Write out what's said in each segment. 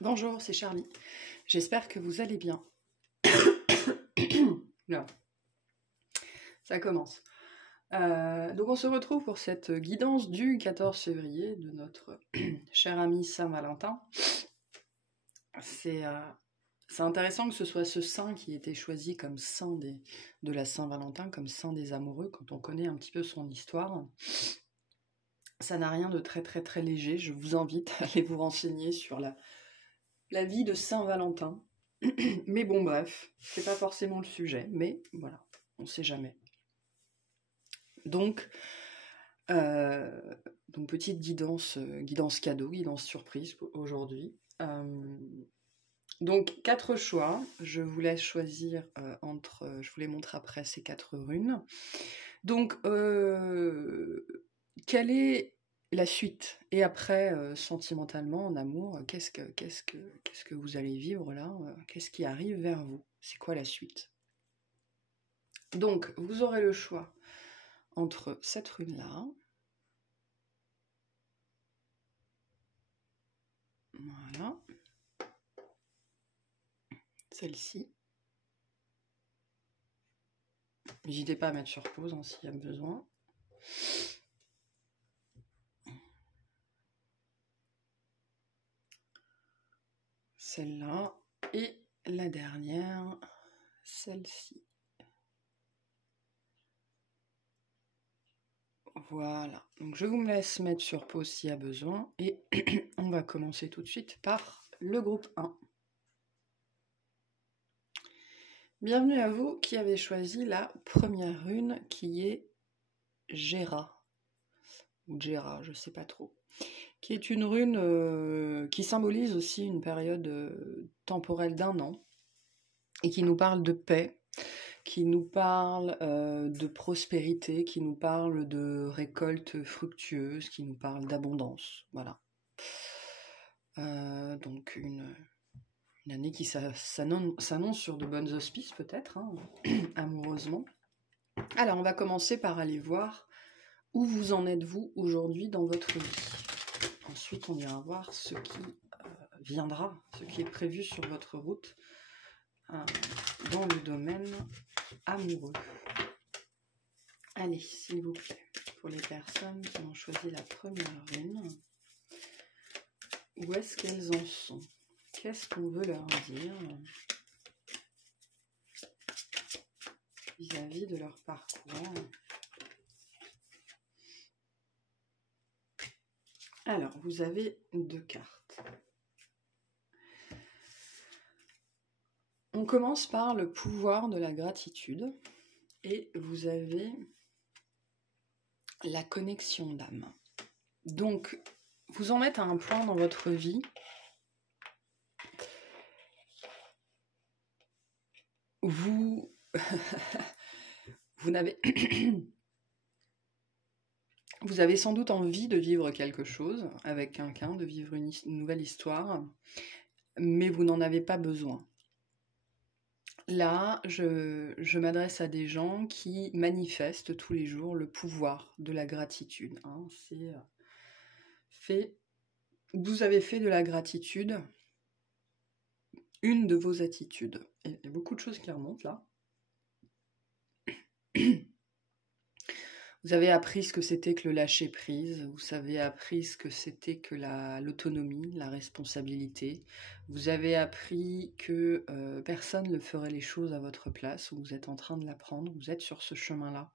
Bonjour, c'est Charlie. J'espère que vous allez bien. Là, ça commence. Donc on se retrouve pour cette guidance du 14 février de notre cher ami Saint-Valentin. C'est intéressant que ce soit ce saint qui ait été choisi comme saint de la Saint-Valentin, comme saint des amoureux, quand on connaît un petit peu son histoire. Ça n'a rien de très très très léger. Je vous invite à aller vous renseigner sur la vie de Saint-Valentin. Mais bon, bref, c'est pas forcément le sujet, mais voilà, on sait jamais. Donc petite guidance cadeau, guidance surprise aujourd'hui. Donc 4 choix, je vous laisse choisir je vous les montre après ces 4 runes. Donc quelle est la suite? Et après, sentimentalement, en amour, qu'est-ce que vous allez vivre là? Qu'est-ce qui arrive vers vous? C'est quoi la suite? Donc, vous aurez le choix entre cette rune-là, voilà, celle-ci. N'hésitez pas à mettre sur pause s'il y a besoin. Celle-là. Et la dernière, celle-ci. Voilà. Donc je vous laisse mettre sur pause s'il y a besoin. Et on va commencer tout de suite par le groupe 1. Bienvenue à vous qui avez choisi la première rune qui est Gera. Ou Gera, je ne sais pas trop. Qui est une rune qui symbolise aussi une période temporelle d'1 an et qui nous parle de paix, qui nous parle de prospérité, qui nous parle de récolte fructueuse, qui nous parle d'abondance. Voilà. Donc une année qui s'annonce sur de bonnes auspices peut-être, hein, amoureusement. Alors on va commencer par aller voir où vous en êtes-vous aujourd'hui dans votre vie. Ensuite on ira voir ce qui viendra, ce qui est prévu sur votre route dans le domaine amoureux. Allez, s'il vous plaît, pour les personnes qui ont choisi la première rune, où est-ce qu'elles en sont? Qu'est-ce qu'on veut leur dire vis-à-vis de leur parcours? Alors, vous avez 2 cartes. On commence par le pouvoir de la gratitude et vous avez la connexion d'âme. Donc, vous en êtes à un point dans votre vie où vous avez sans doute envie de vivre quelque chose avec quelqu'un, de vivre une nouvelle histoire, mais vous n'en avez pas besoin. Là, je m'adresse à des gens qui manifestent tous les jours le pouvoir de la gratitude. Hein. Vous avez fait de la gratitude une de vos attitudes. Il y a beaucoup de choses qui remontent là. Vous avez appris ce que c'était que le lâcher-prise, vous avez appris ce que c'était que l'autonomie, la responsabilité. Vous avez appris que personne ne ferait les choses à votre place, vous êtes en train de l'apprendre, vous êtes sur ce chemin-là.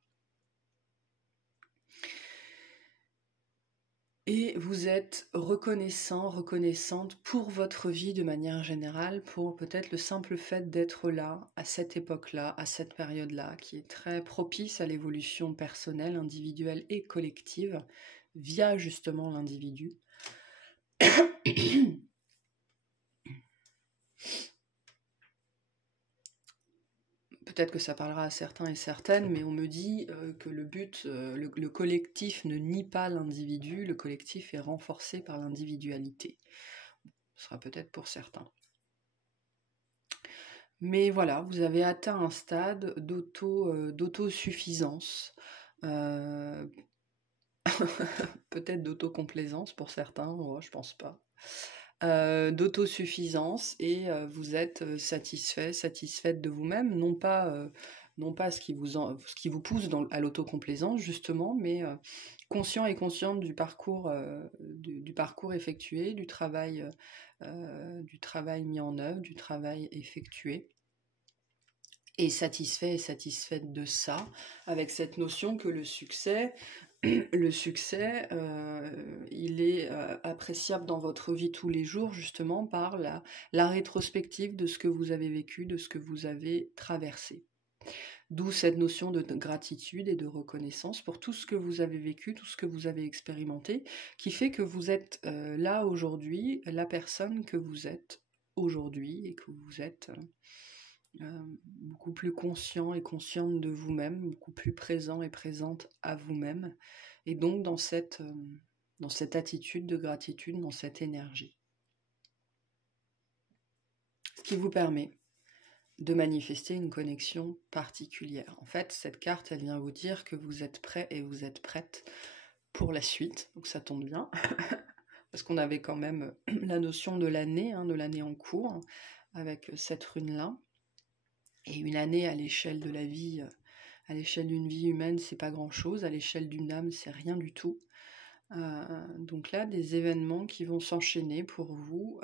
Et vous êtes reconnaissant, reconnaissante pour votre vie de manière générale, pour peut-être le simple fait d'être là, à cette époque-là, à cette période-là, qui est très propice à l'évolution personnelle, individuelle et collective, via justement l'individu. Peut-être que ça parlera à certains et certaines, mais on me dit que le but, le collectif ne nie pas l'individu, le collectif est renforcé par l'individualité. Ce sera peut-être pour certains. Mais voilà, vous avez atteint un stade d'autosuffisance, peut-être d'autocomplaisance pour certains, moi je pense pas. d'autosuffisance, et vous êtes satisfait, satisfaite de vous-même, non pas ce qui vous pousse à l'autocomplaisance justement, mais conscient et consciente du parcours, du parcours effectué, du travail mis en œuvre, du travail effectué, et satisfait et satisfaite de ça, avec cette notion que le succès, il est appréciable dans votre vie tous les jours, justement par la rétrospective de ce que vous avez vécu, de ce que vous avez traversé. D'où cette notion de gratitude et de reconnaissance pour tout ce que vous avez vécu, tout ce que vous avez expérimenté, qui fait que vous êtes là aujourd'hui, la personne que vous êtes aujourd'hui, et que vous êtes beaucoup plus conscient et consciente de vous-même, beaucoup plus présent et présente à vous-même, et donc dans cette attitude de gratitude, dans cette énergie. Ce qui vous permet de manifester une connexion particulière. En fait, cette carte, elle vient vous dire que vous êtes prêt et vous êtes prête pour la suite, donc ça tombe bien, parce qu'on avait quand même la notion de l'année en cours, avec cette rune-là. Et une année à l'échelle de la vie, à l'échelle d'une vie humaine, c'est pas grand-chose. À l'échelle d'une âme, c'est rien du tout. Donc là, des événements qui vont s'enchaîner pour vous,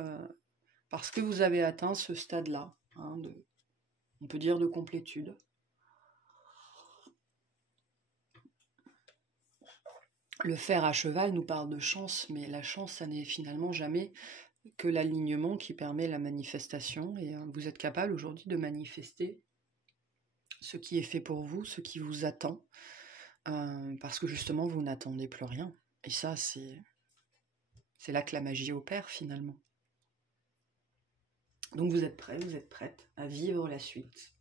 parce que vous avez atteint ce stade-là, on peut dire de complétude. Le fer à cheval nous parle de chance, mais la chance, ça n'est finalement jamais que l'alignement qui permet la manifestation. Et vous êtes capable aujourd'hui de manifester ce qui est fait pour vous, ce qui vous attend, parce que justement vous n'attendez plus rien. Et ça, c'est là que la magie opère finalement. Donc vous êtes prêts, vous êtes prête à vivre la suite.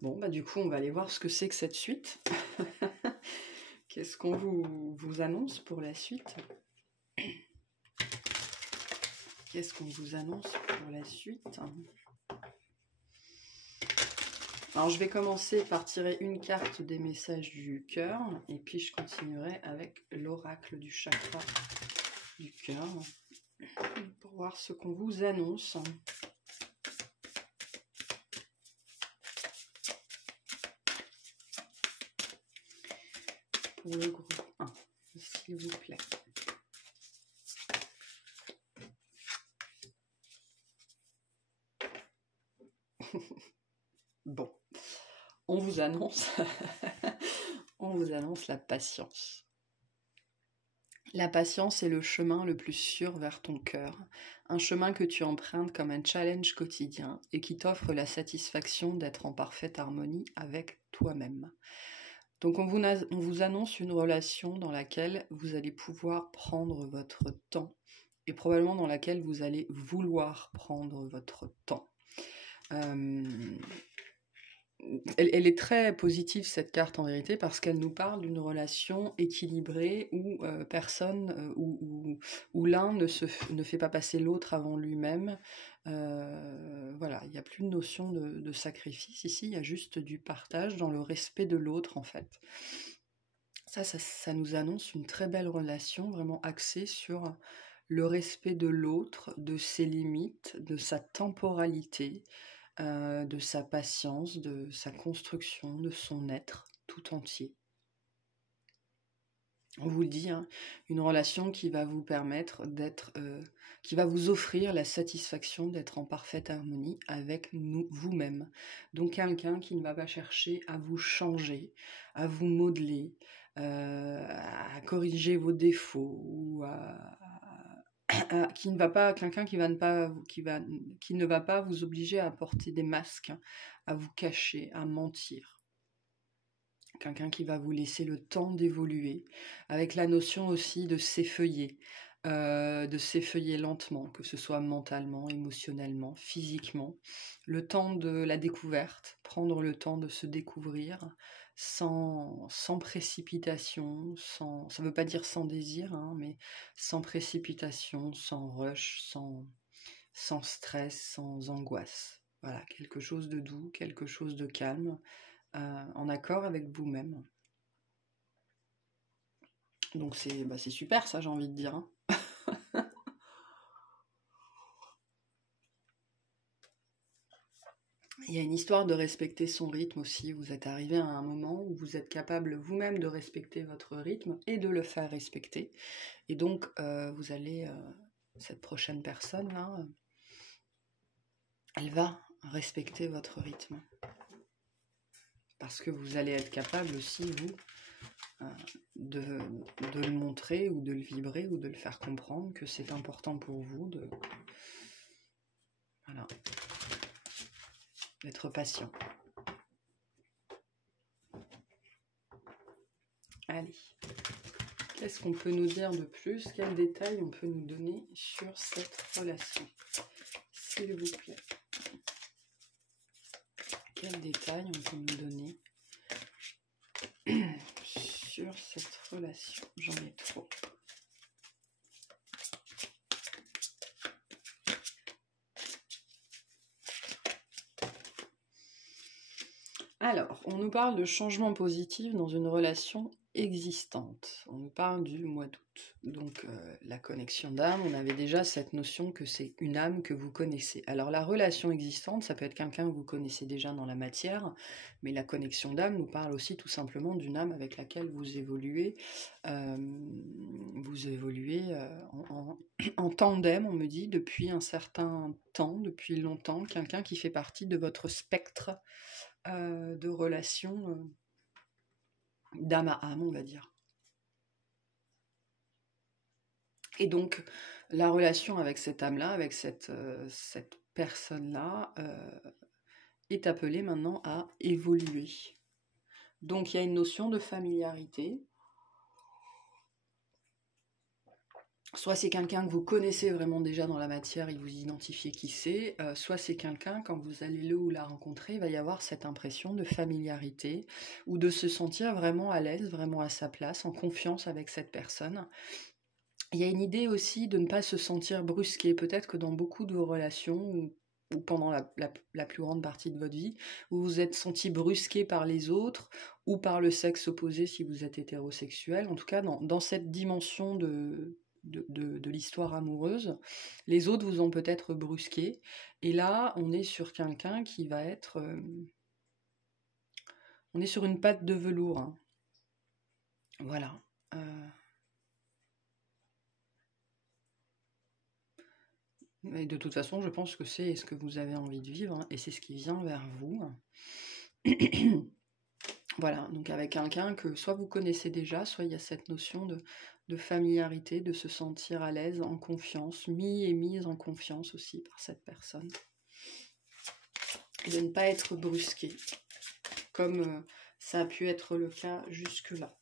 Bon, bah du coup, on va aller voir ce que c'est que cette suite. Qu'est-ce qu'on vous annonce pour la suite? Qu'est-ce qu'on vous annonce pour la suite? Alors, je vais commencer par tirer une carte des messages du cœur, et puis je continuerai avec l'oracle du chakra du cœur, pour voir ce qu'on vous annonce. Pour le groupe 1, s'il vous plaît. Bon, on vous annonce la patience. La patience est le chemin le plus sûr vers ton cœur, un chemin que tu empruntes comme un challenge quotidien et qui t'offre la satisfaction d'être en parfaite harmonie avec toi-même. Donc on vous annonce une relation dans laquelle vous allez pouvoir prendre votre temps, et probablement dans laquelle vous allez vouloir prendre votre temps. Elle est très positive, cette carte, en vérité, parce qu'elle nous parle d'une relation équilibrée où où l'un ne fait pas passer l'autre avant lui-même. Voilà, il n'y a plus de notion de sacrifice ici, il y a juste du partage dans le respect de l'autre, en fait. Ça nous annonce une très belle relation, vraiment axée sur le respect de l'autre, de ses limites, de sa temporalité, de sa patience, de sa construction, de son être tout entier. On vous le dit, hein, une relation qui va vous permettre d'être, qui va vous offrir la satisfaction d'être en parfaite harmonie avec vous-même. Donc quelqu'un qui ne va pas chercher à vous changer, à vous modeler, à corriger vos défauts, ou qui ne va pas, quelqu'un qui ne va pas vous obliger à porter des masques, à vous cacher, à mentir. Quelqu'un qui va vous laisser le temps d'évoluer, avec la notion aussi de s'effeuiller lentement, que ce soit mentalement, émotionnellement, physiquement. Le temps de la découverte, prendre le temps de se découvrir sans précipitation, ça ne veut pas dire sans désir, hein, mais sans précipitation, sans rush, sans stress, sans angoisse. Voilà, quelque chose de doux, quelque chose de calme, en accord avec vous-même. Donc c'est super, ça, j'ai envie de dire, hein. Il y a une histoire de respecter son rythme aussi. Vous êtes arrivé à un moment où vous êtes capable vous-même de respecter votre rythme et de le faire respecter. Et donc, vous allez, cette prochaine personne-là, elle va respecter votre rythme. Parce que vous allez être capable aussi, vous, de le montrer ou de le vibrer ou de le faire comprendre que c'est important pour vous voilà, d'être patient. Allez, qu'est-ce qu'on peut nous dire de plus? Quels détails on peut nous donner sur cette relation? S'il vous plaît. Quels détails on peut nous donner sur cette relation? J'en ai trop. Alors, on nous parle de changement positif dans une relation existante. On nous parle du mois d'août. Donc, la connexion d'âme, on avait déjà cette notion que c'est une âme que vous connaissez. Alors, la relation existante, ça peut être quelqu'un que vous connaissez déjà dans la matière, mais la connexion d'âme nous parle aussi tout simplement d'une âme avec laquelle vous évoluez. En tandem, on me dit, depuis un certain temps, depuis longtemps, quelqu'un qui fait partie de votre spectre de relations d'âme à âme, on va dire. Et donc, la relation avec cette âme-là, avec cette personne-là, est appelée maintenant à évoluer. Donc, il y a une notion de familiarité. Soit c'est quelqu'un que vous connaissez vraiment déjà dans la matière et vous identifiez qui c'est, soit c'est quelqu'un, quand vous allez le ou la rencontrer, il va y avoir cette impression de familiarité ou de se sentir vraiment à l'aise, vraiment à sa place, en confiance avec cette personne. Il y a une idée aussi de ne pas se sentir brusqué. Peut-être que dans beaucoup de vos relations, ou pendant la plus grande partie de votre vie, vous vous êtes senti brusqué par les autres ou par le sexe opposé si vous êtes hétérosexuel. En tout cas, dans cette dimension de l'histoire amoureuse, les autres vous ont peut-être brusqué. Et là, on est sur quelqu'un qui va être... on est sur une patte de velours. Hein. Voilà. Et de toute façon, je pense que c'est ce que vous avez envie de vivre, hein, et c'est ce qui vient vers vous. Voilà, donc avec quelqu'un que soit vous connaissez déjà, soit il y a cette notion de familiarité, de se sentir à l'aise, en confiance, mis et mise en confiance aussi par cette personne. Et de ne pas être brusqué, comme ça a pu être le cas jusque-là.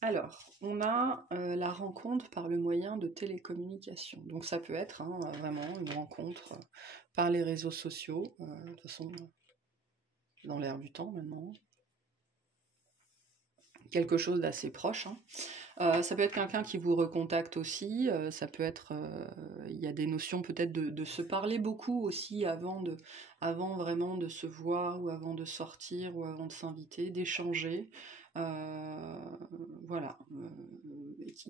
Alors, on a la rencontre par le moyen de télécommunication. Donc ça peut être vraiment une rencontre par les réseaux sociaux, de toute façon, dans l'air du temps maintenant. Quelque chose d'assez proche. Ça peut être quelqu'un qui vous recontacte aussi, ça peut être, il y a des notions peut-être de se parler beaucoup aussi avant vraiment de se voir, ou avant de sortir, ou avant de s'inviter, d'échanger. Voilà,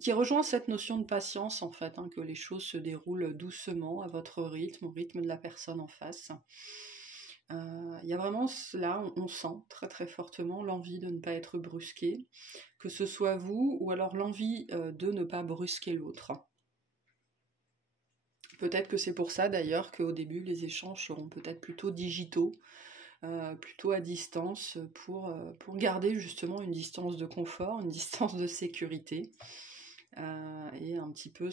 qui rejoint cette notion de patience en fait, que les choses se déroulent doucement à votre rythme, au rythme de la personne en face. Il y a vraiment là, on sent très très fortement l'envie de ne pas être brusqué, que ce soit vous ou alors l'envie de ne pas brusquer l'autre. Peut-être que c'est pour ça d'ailleurs qu'au début les échanges seront peut-être plutôt digitaux, plutôt à distance, pour garder justement une distance de confort, une distance de sécurité, et un petit peu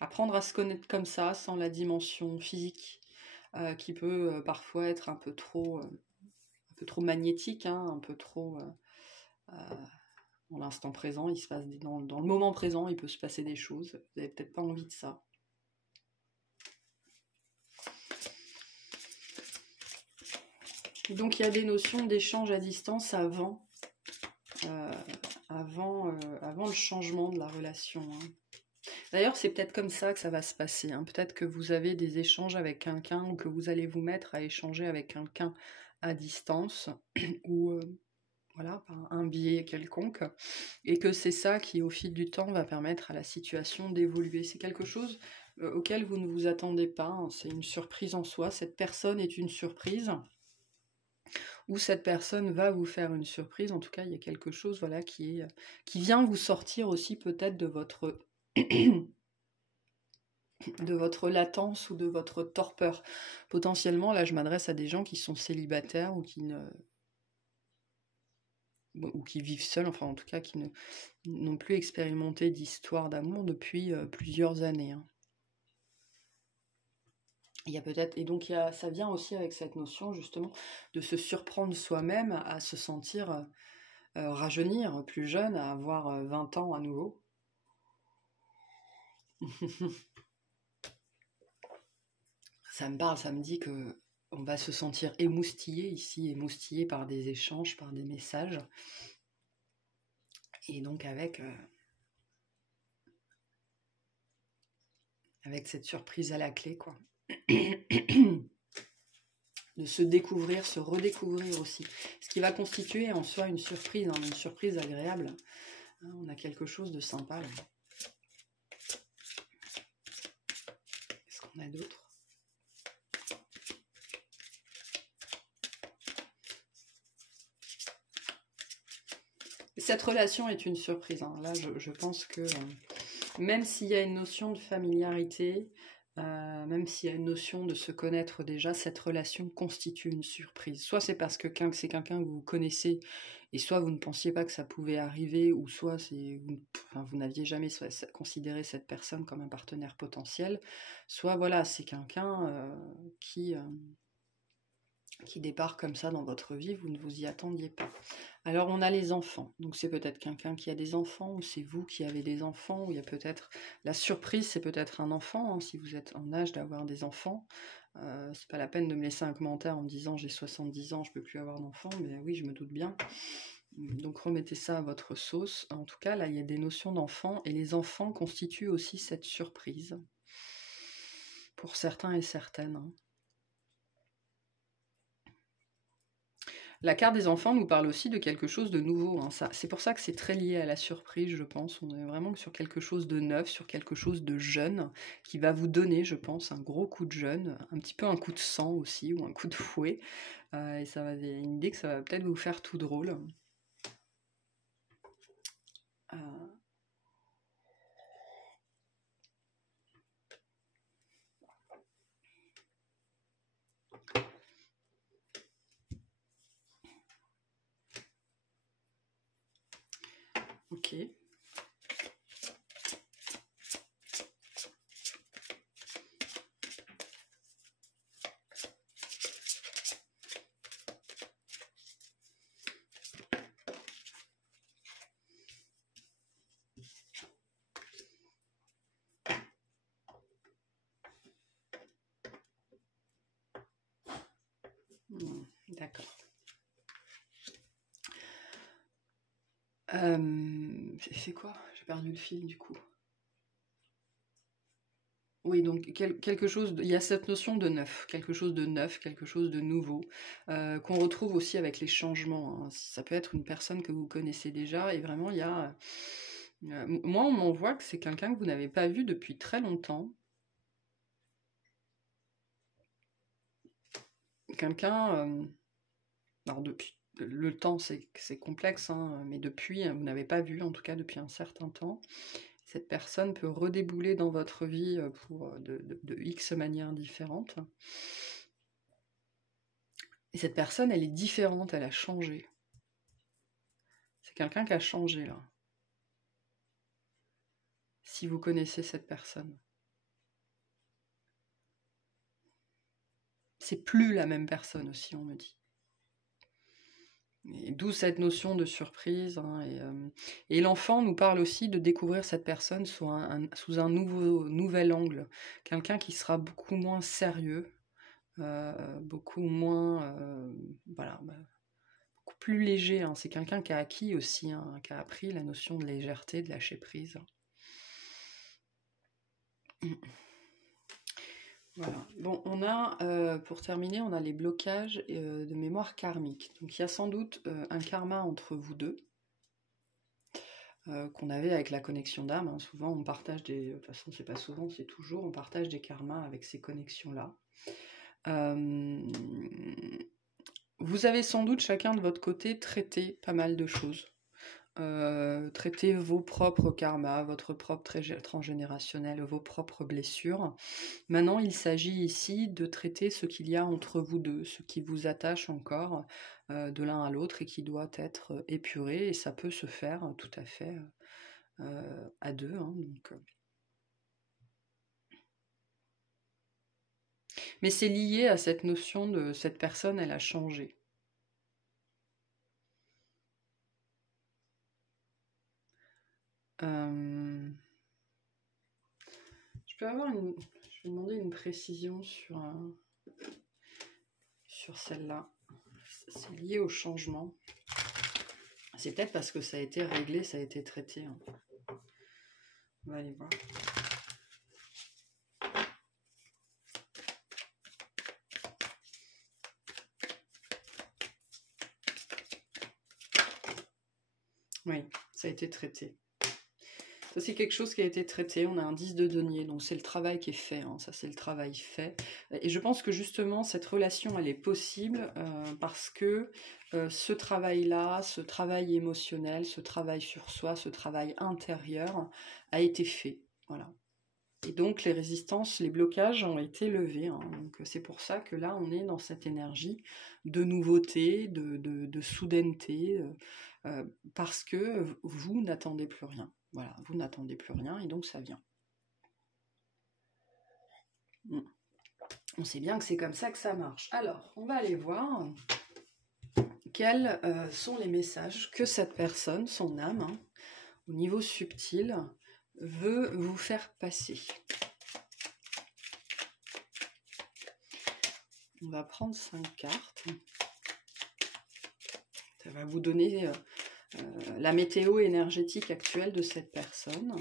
apprendre à se connaître comme ça, sans la dimension physique, qui peut parfois être un peu trop magnétique, un peu trop dans l'instant présent. Il se passe dans le moment présent, il peut se passer des choses. Vous n'avez peut-être pas envie de ça. Donc il y a des notions d'échange à distance avant le changement de la relation. D'ailleurs, c'est peut-être comme ça que ça va se passer. Peut-être que vous avez des échanges avec quelqu'un, ou que vous allez vous mettre à échanger avec quelqu'un à distance, ou voilà, par un biais quelconque, et que c'est ça qui, au fil du temps, va permettre à la situation d'évoluer. C'est quelque chose auquel vous ne vous attendez pas, hein, c'est une surprise en soi, cette personne est une surprise, ou cette personne va vous faire une surprise, en tout cas il y a quelque chose voilà, qui vient vous sortir aussi peut-être de votre... de votre latence ou de votre torpeur. Potentiellement, là je m'adresse à des gens qui sont célibataires ou qui vivent seuls, enfin en tout cas qui n'ont plus expérimenté d'histoire d'amour depuis plusieurs années. Hein. Il y a peut-être, et donc ça vient aussi avec cette notion justement de se surprendre soi-même à se sentir rajeunir, plus jeune, à avoir 20 ans à nouveau. Ça me parle, ça me dit que on va se sentir émoustillé ici, émoustillé par des échanges, par des messages, et donc avec cette surprise à la clé, quoi. De se découvrir, se redécouvrir aussi. Ce qui va constituer en soi une surprise agréable. On a quelque chose de sympa là. Qu'est-ce qu'on a d'autre ? Cette relation est une surprise. Hein. Là, je pense que même s'il y a une notion de familiarité, même s'il y a une notion de se connaître déjà, cette relation constitue une surprise. Soit c'est parce que c'est quelqu'un que vous connaissez, et soit vous ne pensiez pas que ça pouvait arriver, ou soit vous n'aviez jamais considéré cette personne comme un partenaire potentiel, soit voilà, c'est quelqu'un qui débarque comme ça dans votre vie, vous ne vous y attendiez pas. Alors on a les enfants, donc c'est peut-être quelqu'un qui a des enfants, ou c'est vous qui avez des enfants, ou il y a peut-être... La surprise, c'est peut-être un enfant, hein, si vous êtes en âge d'avoir des enfants. C'est pas la peine de me laisser un commentaire en me disant j'ai 70 ans, je peux plus avoir d'enfants, mais oui, je me doute bien. Donc remettez ça à votre sauce. En tout cas, là, il y a des notions d'enfants, et les enfants constituent aussi cette surprise. Pour certains et certaines, hein. La carte des enfants nous parle aussi de quelque chose de nouveau. Hein. C'est pour ça que c'est très lié à la surprise, je pense. On est vraiment sur quelque chose de neuf, sur quelque chose de jeune, qui va vous donner, je pense, un gros coup de jeune, un petit peu un coup de sang aussi, ou un coup de fouet. Et ça va une idée que ça va peut-être vous faire tout drôle. Ok. D'accord. C'est quoi? J'ai perdu le fil du coup. Oui, donc quelque chose, il y a cette notion de neuf, quelque chose de nouveau, qu'on retrouve aussi avec les changements. Hein. Ça peut être une personne que vous connaissez déjà, et vraiment il y a... moi on m'envoie que c'est quelqu'un que vous n'avez pas vu depuis très longtemps. Quelqu'un... alors depuis... Le temps c'est complexe, hein, mais depuis, vous n'avez pas vu, en tout cas depuis un certain temps. Cette personne peut redébouler dans votre vie pour de X manières différentes. Et cette personne, elle est différente, elle a changé. C'est quelqu'un qui a changé, là. Si vous connaissez cette personne. C'est plus la même personne aussi, on me dit. D'où cette notion de surprise. Hein, et l'enfant nous parle aussi de découvrir cette personne sous un nouvel angle. Quelqu'un qui sera beaucoup moins sérieux, beaucoup moins... voilà, beaucoup plus léger. Hein. C'est quelqu'un qui a acquis aussi, hein, qui a appris la notion de légèreté, de lâcher prise. Voilà. Bon, on a, pour terminer, on a les blocages de mémoire karmique. Donc il y a sans doute un karma entre vous deux, qu'on avait avec la connexion d'âme. Hein. Souvent, on partage des... De toute façon, c'est pas souvent, c'est toujours, on partage des karmas avec ces connexions-là. Vous avez sans doute chacun de votre côté traité pas mal de choses. Traitez vos propres karmas, votre propre transgénérationnel, vos propres blessures. Maintenant, il s'agit ici de traiter ce qu'il y a entre vous deux, ce qui vous attache encore de l'un à l'autre et qui doit être épuré, et ça peut se faire tout à fait à deux. Hein, donc. Mais c'est lié à cette notion de cette personne, elle a changé. Je peux avoir une... Je vais demander une précision sur celle-là. C'est lié au changement. C'est peut-être parce que ça a été réglé, ça a été traité. Hein. On va aller voir. Oui, ça a été traité. Ça, c'est quelque chose qui a été traité. On a un 10 de denier, donc c'est le travail qui est fait. Hein. Ça, c'est le travail fait. Et je pense que justement, cette relation, elle est possible parce que ce travail-là, ce travail émotionnel, ce travail sur soi, ce travail intérieur a été fait. Voilà. Et donc, les résistances, les blocages ont été levés. Hein. Donc, c'est pour ça que là, on est dans cette énergie de nouveauté, de soudaineté, parce que vous n'attendez plus rien. Voilà, vous n'attendez plus rien et donc ça vient. On sait bien que c'est comme ça que ça marche. Alors, on va aller voir quels sont les messages que cette personne, son âme, hein, au niveau subtil, veut vous faire passer. On va prendre 5 cartes. Ça va vous donner la météo énergétique actuelle de cette personne.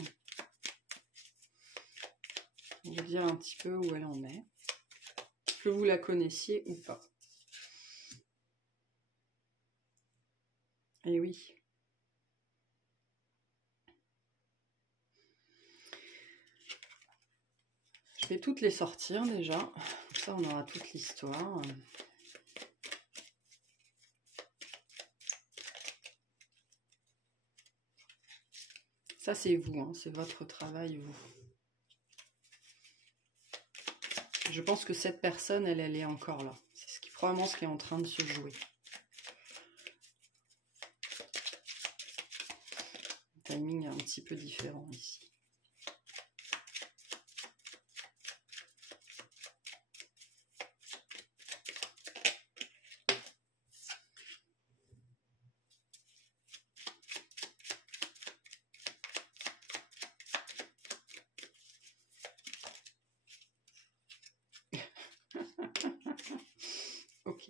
On va dire un petit peu où elle en est. Que vous la connaissiez ou pas. Et oui. Je vais toutes les sortir déjà. Comme ça, on aura toute l'histoire. Ça, c'est vous, hein, c'est votre travail, vous. Je pense que cette personne, elle est encore là. C'est probablement ce qui est en train de se jouer. Le timing est un petit peu différent ici. Ok.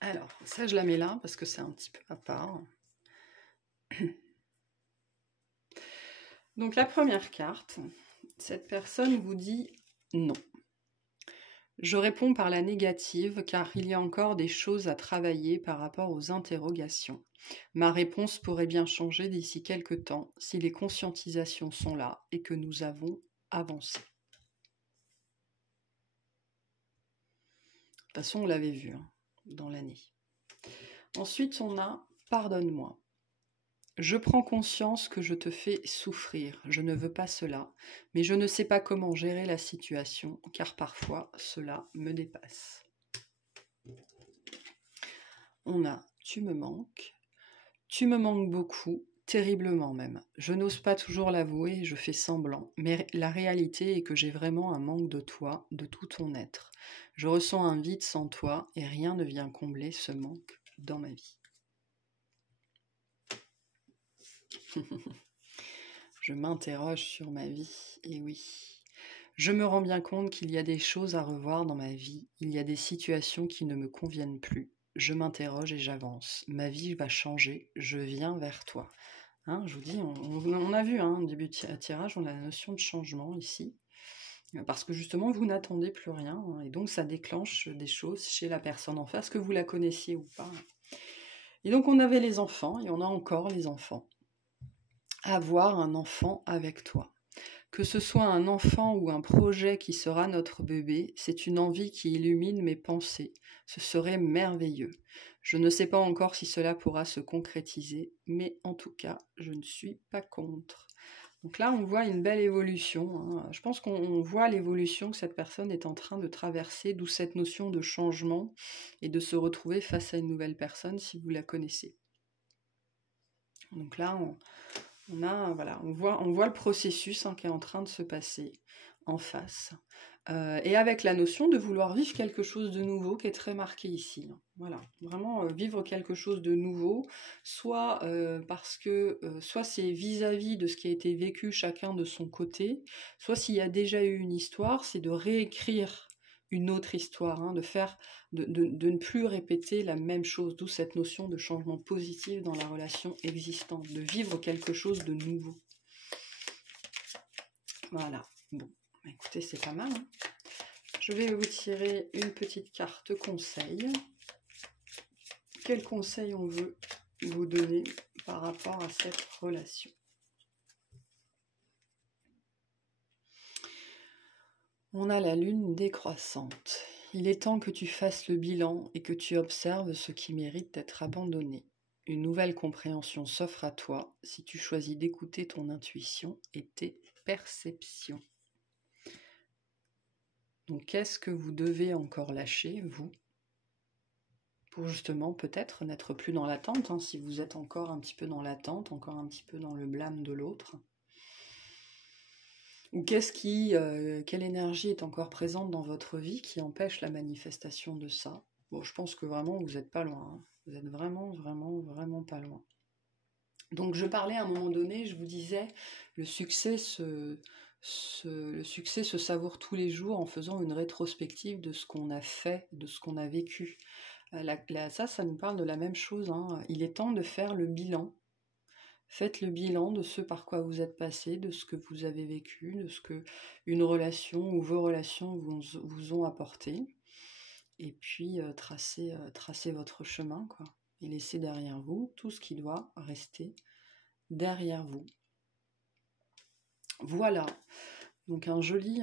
Alors, ça je la mets là parce que c'est un petit peu à part. Donc la première carte, cette personne vous dit non. Je réponds par la négative car il y a encore des choses à travailler par rapport aux interrogations. Ma réponse pourrait bien changer d'ici quelques temps si les conscientisations sont là et que nous avons avancé. De toute façon, on l'avait vu hein, dans l'année. Ensuite, on a « Pardonne-moi ». Je prends conscience que je te fais souffrir, je ne veux pas cela, mais je ne sais pas comment gérer la situation, car parfois cela me dépasse. On a « Tu me manques beaucoup, terriblement même. Je n'ose pas toujours l'avouer, je fais semblant, mais la réalité est que j'ai vraiment un manque de toi, de tout ton être. Je ressens un vide sans toi et rien ne vient combler ce manque dans ma vie. » Je m'interroge sur ma vie, et oui. Je me rends bien compte qu'il y a des choses à revoir dans ma vie, il y a des situations qui ne me conviennent plus. Je m'interroge et j'avance. Ma vie va changer, je viens vers toi. Hein, je vous dis, on a vu, hein, au début de tirage, on a la notion de changement ici. Parce que justement, vous n'attendez plus rien, hein, et donc ça déclenche des choses chez la personne en face, que vous la connaissiez ou pas. Et donc on avait les enfants, et on a encore les enfants. Avoir un enfant avec toi. Que ce soit un enfant ou un projet qui sera notre bébé, c'est une envie qui illumine mes pensées. Ce serait merveilleux. Je ne sais pas encore si cela pourra se concrétiser, mais en tout cas, je ne suis pas contre. Donc là, on voit une belle évolution, hein. Je pense qu'on voit l'évolution que cette personne est en train de traverser, d'où cette notion de changement et de se retrouver face à une nouvelle personne si vous la connaissez. Donc là, on voit le processus, hein, qui est en train de se passer en face. Et avec la notion de vouloir vivre quelque chose de nouveau qui est très marqué ici. Hein. Voilà, vraiment vivre quelque chose de nouveau, soit parce que soit c'est vis-à-vis de ce qui a été vécu chacun de son côté, soit s'il y a déjà eu une histoire, c'est de réécrire une autre histoire, hein, de ne plus répéter la même chose, d'où cette notion de changement positif dans la relation existante, de vivre quelque chose de nouveau. Voilà, bon, écoutez, c'est pas mal. Hein. Je vais vous tirer une petite carte conseil. Quel conseil on veut vous donner par rapport à cette relation? On a la lune décroissante. Il est temps que tu fasses le bilan et que tu observes ce qui mérite d'être abandonné. Une nouvelle compréhension s'offre à toi si tu choisis d'écouter ton intuition et tes perceptions. Donc, qu'est-ce que vous devez encore lâcher, vous, pour justement peut-être n'être plus dans l'attente, hein, si vous êtes encore un petit peu dans l'attente, encore un petit peu dans le blâme de l'autre. Ou quelle énergie est encore présente dans votre vie qui empêche la manifestation de ça? Bon, je pense que vraiment vous n'êtes pas loin, hein. Vous êtes vraiment, vraiment, vraiment pas loin. Donc je parlais à un moment donné, je vous disais, le succès se savoure tous les jours en faisant une rétrospective de ce qu'on a fait, de ce qu'on a vécu. Ça nous parle de la même chose, hein. Il est temps de faire le bilan. Faites le bilan de ce par quoi vous êtes passé, de ce que vous avez vécu, de ce que une relation ou vos relations vous ont apporté. Et puis tracez votre chemin, quoi. Et laissez derrière vous tout ce qui doit rester derrière vous. Voilà. Donc un joli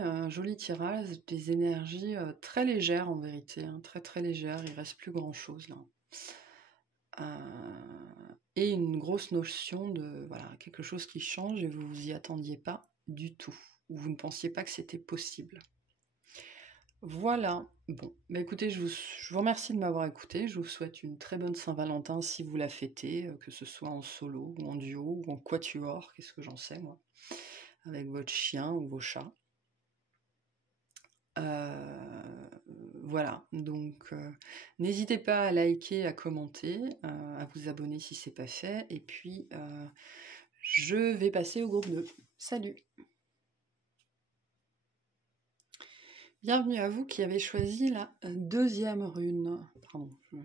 tirage, des énergies très légères en vérité, hein, très très légères, il ne reste plus grand chose là. Et une grosse notion de quelque chose qui change et vous ne vous y attendiez pas du tout, ou vous ne pensiez pas que c'était possible. Voilà, bon, bah écoutez, je vous remercie de m'avoir écouté, je vous souhaite une très bonne Saint-Valentin si vous la fêtez, que ce soit en solo, ou en duo, ou en quatuor, qu'est-ce que j'en sais moi, avec votre chien ou vos chats. Voilà, donc n'hésitez pas à liker, à commenter, à vous abonner si c'est pas fait, et puis je vais passer au groupe 2. Salut! Bienvenue à vous qui avez choisi la deuxième rune, pardon, je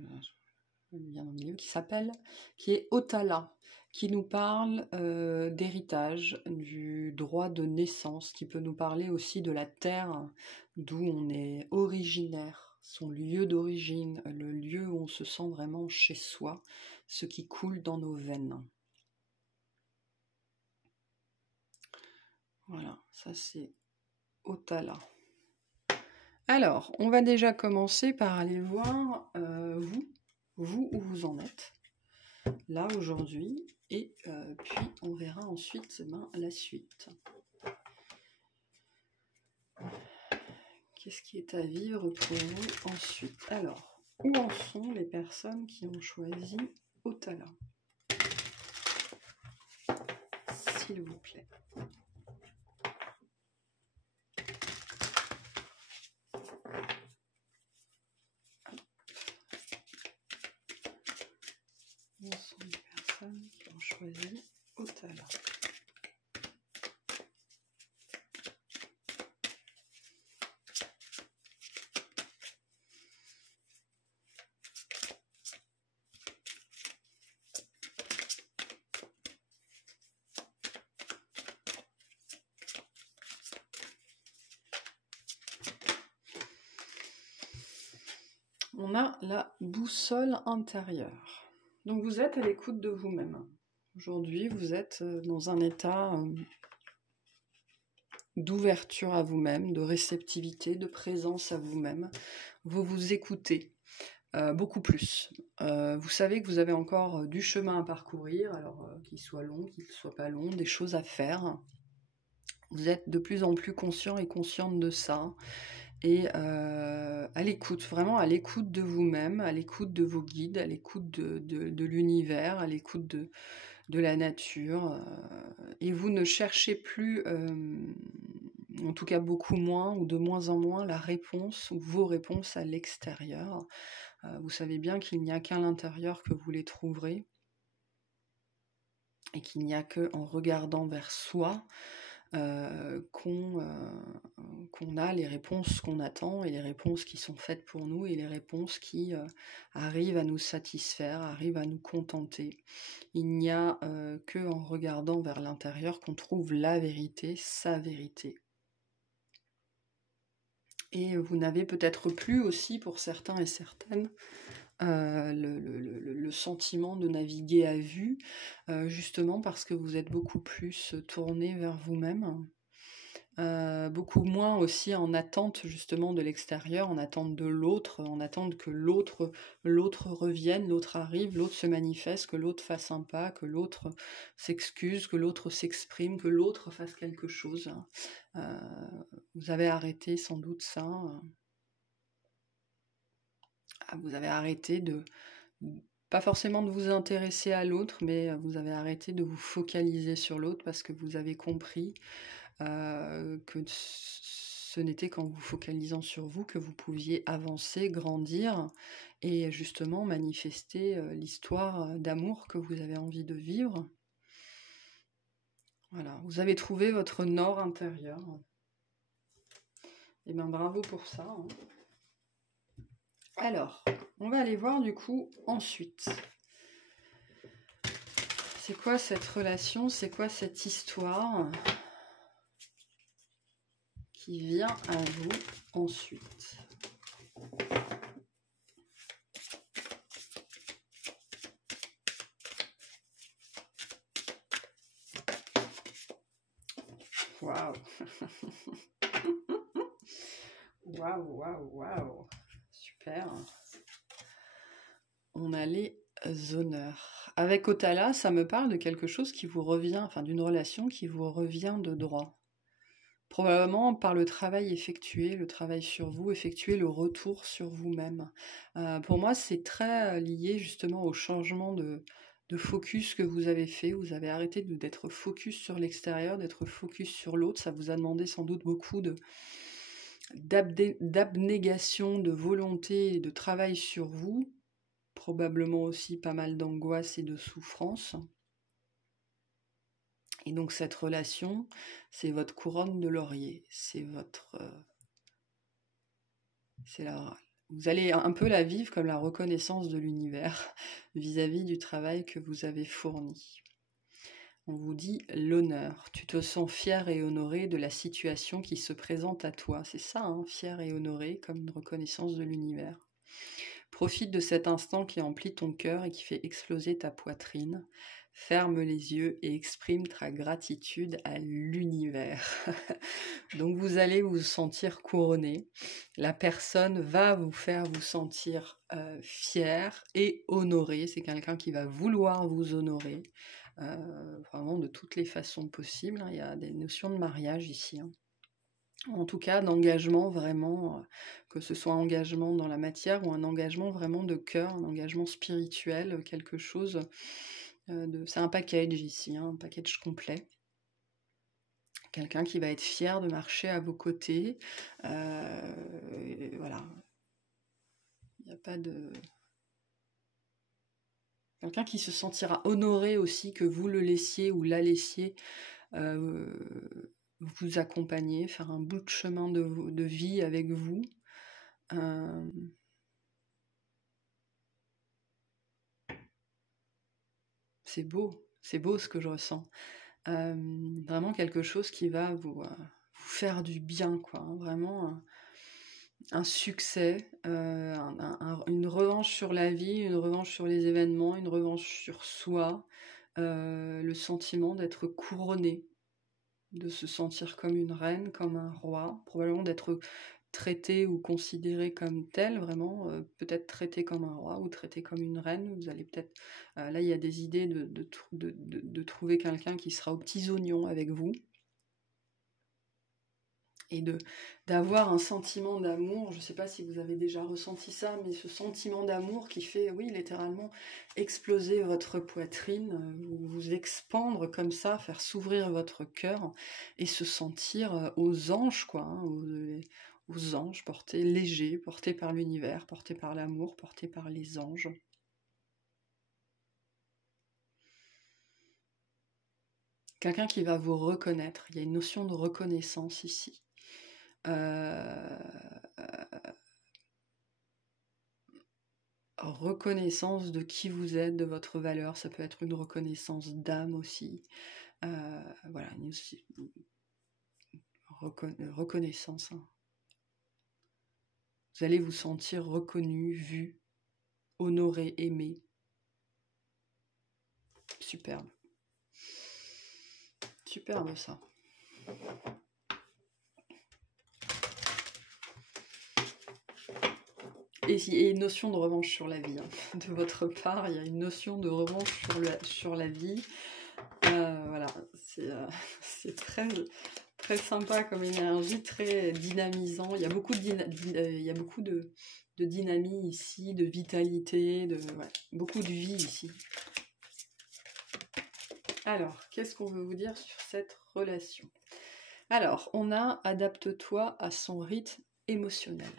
viens dans le milieu, qui est Otala, qui nous parle d'héritage, du droit de naissance, qui peut nous parler aussi de la terre d'où on est originaire, son lieu d'origine, le lieu où on se sent vraiment chez soi, ce qui coule dans nos veines. Voilà, ça c'est Otala. Alors, on va déjà commencer par aller voir vous où vous en êtes, là aujourd'hui, et puis on verra ensuite la suite. Qu'est-ce qui est à vivre pour vous ensuite? Alors, où en sont les personnes qui ont choisi Otala? S'il vous plaît. Où sont les personnes qui ont choisi Otala? on a la boussole intérieure. Donc vous êtes à l'écoute de vous-même. Aujourd'hui, vous êtes dans un état d'ouverture à vous-même, de réceptivité, de présence à vous-même. Vous vous écoutez beaucoup plus. Vous savez que vous avez encore du chemin à parcourir, alors qu'il soit long, qu'il ne soit pas long, des choses à faire. Vous êtes de plus en plus conscient et consciente de ça. Et à l'écoute, vraiment à l'écoute de vous-même, à l'écoute de vos guides, à l'écoute de l'univers, à l'écoute de la nature. Et vous ne cherchez plus, en tout cas beaucoup moins ou de moins en moins, la réponse ou vos réponses à l'extérieur. Vous savez bien qu'il n'y a qu'à l'intérieur que vous les trouverez et qu'il n'y a qu'en regardant vers soi qu'on a les réponses qu'on attend et les réponses qui sont faites pour nous et les réponses qui arrivent à nous satisfaire, arrivent à nous contenter. Il n'y a qu'en regardant vers l'intérieur qu'on trouve la vérité, sa vérité. Et vous n'avez peut-être plus aussi, pour certains et certaines, le sentiment de naviguer à vue, justement parce que vous êtes beaucoup plus tourné vers vous-même, beaucoup moins aussi en attente justement de l'extérieur, en attente de l'autre, en attente que l'autre revienne, l'autre arrive, l'autre se manifeste, que l'autre fasse un pas, que l'autre s'excuse, que l'autre s'exprime, que l'autre fasse quelque chose. Vous avez arrêté sans doute ça. Vous avez arrêté pas forcément de vous intéresser à l'autre, mais vous avez arrêté de vous focaliser sur l'autre parce que vous avez compris que ce n'était qu'en vous focalisant sur vous que vous pouviez avancer, grandir et justement manifester l'histoire d'amour que vous avez envie de vivre. Voilà, vous avez trouvé votre nord intérieur. Et bien bravo pour ça. Hein. Alors, on va aller voir du coup ensuite. C'est quoi cette relation? C'est quoi cette histoire qui vient à vous ensuite? Waouh! Waouh, waouh, waouh! Super! On a les honneurs. Avec Otala, ça me parle de quelque chose qui vous revient, enfin d'une relation qui vous revient de droit. Probablement par le travail effectué, le travail sur vous, effectuer le retour sur vous-même. Pour moi, c'est très lié justement au changement de focus que vous avez fait. Vous avez arrêté d'être focus sur l'extérieur, d'être focus sur l'autre. Ça vous a demandé sans doute beaucoup d'abnégation, de volonté et de travail sur vous. Probablement aussi pas mal d'angoisse et de souffrance. Et donc cette relation, c'est votre couronne de laurier, c'est votre... vous allez un peu la vivre comme la reconnaissance de l'univers vis-à-vis du travail que vous avez fourni. On vous dit l'honneur. Tu te sens fier et honoré de la situation qui se présente à toi. C'est ça, hein, fier et honoré comme une reconnaissance de l'univers. Profite de cet instant qui emplit ton cœur et qui fait exploser ta poitrine. Ferme les yeux et exprime ta gratitude à l'univers. Donc vous allez vous sentir couronné. La personne va vous faire vous sentir fier et honoré. C'est quelqu'un qui va vouloir vous honorer. Vraiment de toutes les façons possibles. Il y a des notions de mariage ici. En tout cas, d'engagement vraiment, que ce soit un engagement dans la matière ou un engagement vraiment de cœur, un engagement spirituel, quelque chose c'est un package ici, hein, un package complet. Quelqu'un qui va être fier de marcher à vos côtés. Voilà. Il n'y a pas de... Quelqu'un qui se sentira honoré aussi que vous le laissiez ou la laissiez vous accompagner, faire un bout de chemin de vie avec vous. C'est beau ce que je ressens. Vraiment quelque chose qui va vous faire du bien, quoi. Hein, vraiment un succès, une revanche sur la vie, une revanche sur les événements, une revanche sur soi, le sentiment d'être couronné, de se sentir comme une reine, comme un roi, probablement d'être traité ou considéré comme tel, vraiment, peut-être traité comme un roi ou traité comme une reine. Vous allez peut-être... là, il y a des idées de trouver quelqu'un qui sera aux petits oignons avec vous, et d'avoir un sentiment d'amour. Je ne sais pas si vous avez déjà ressenti ça, mais ce sentiment d'amour qui fait, oui, littéralement, exploser votre poitrine, vous expandre comme ça, faire s'ouvrir votre cœur, et se sentir aux anges, quoi, hein, aux anges, portés légers, portés par l'univers, portés par l'amour, portés par les anges. Quelqu'un qui va vous reconnaître. Il y a une notion de reconnaissance ici. Reconnaissance de qui vous êtes, de votre valeur. Ça peut être une reconnaissance d'âme aussi. Voilà, une reconnaissance. Hein. Vous allez vous sentir reconnu, vu, honoré, aimé. Superbe. Superbe ça. Et il y a une notion de revanche sur la vie. Hein. De votre part, il y a une notion de revanche sur la vie. Voilà, c'est très, très sympa comme énergie, très dynamisant. Il y a beaucoup de dynamisme ici, de vitalité, beaucoup de vie ici. Alors, qu'est-ce qu'on veut vous dire sur cette relation? Alors, on a « adapte-toi à son rythme émotionnel ».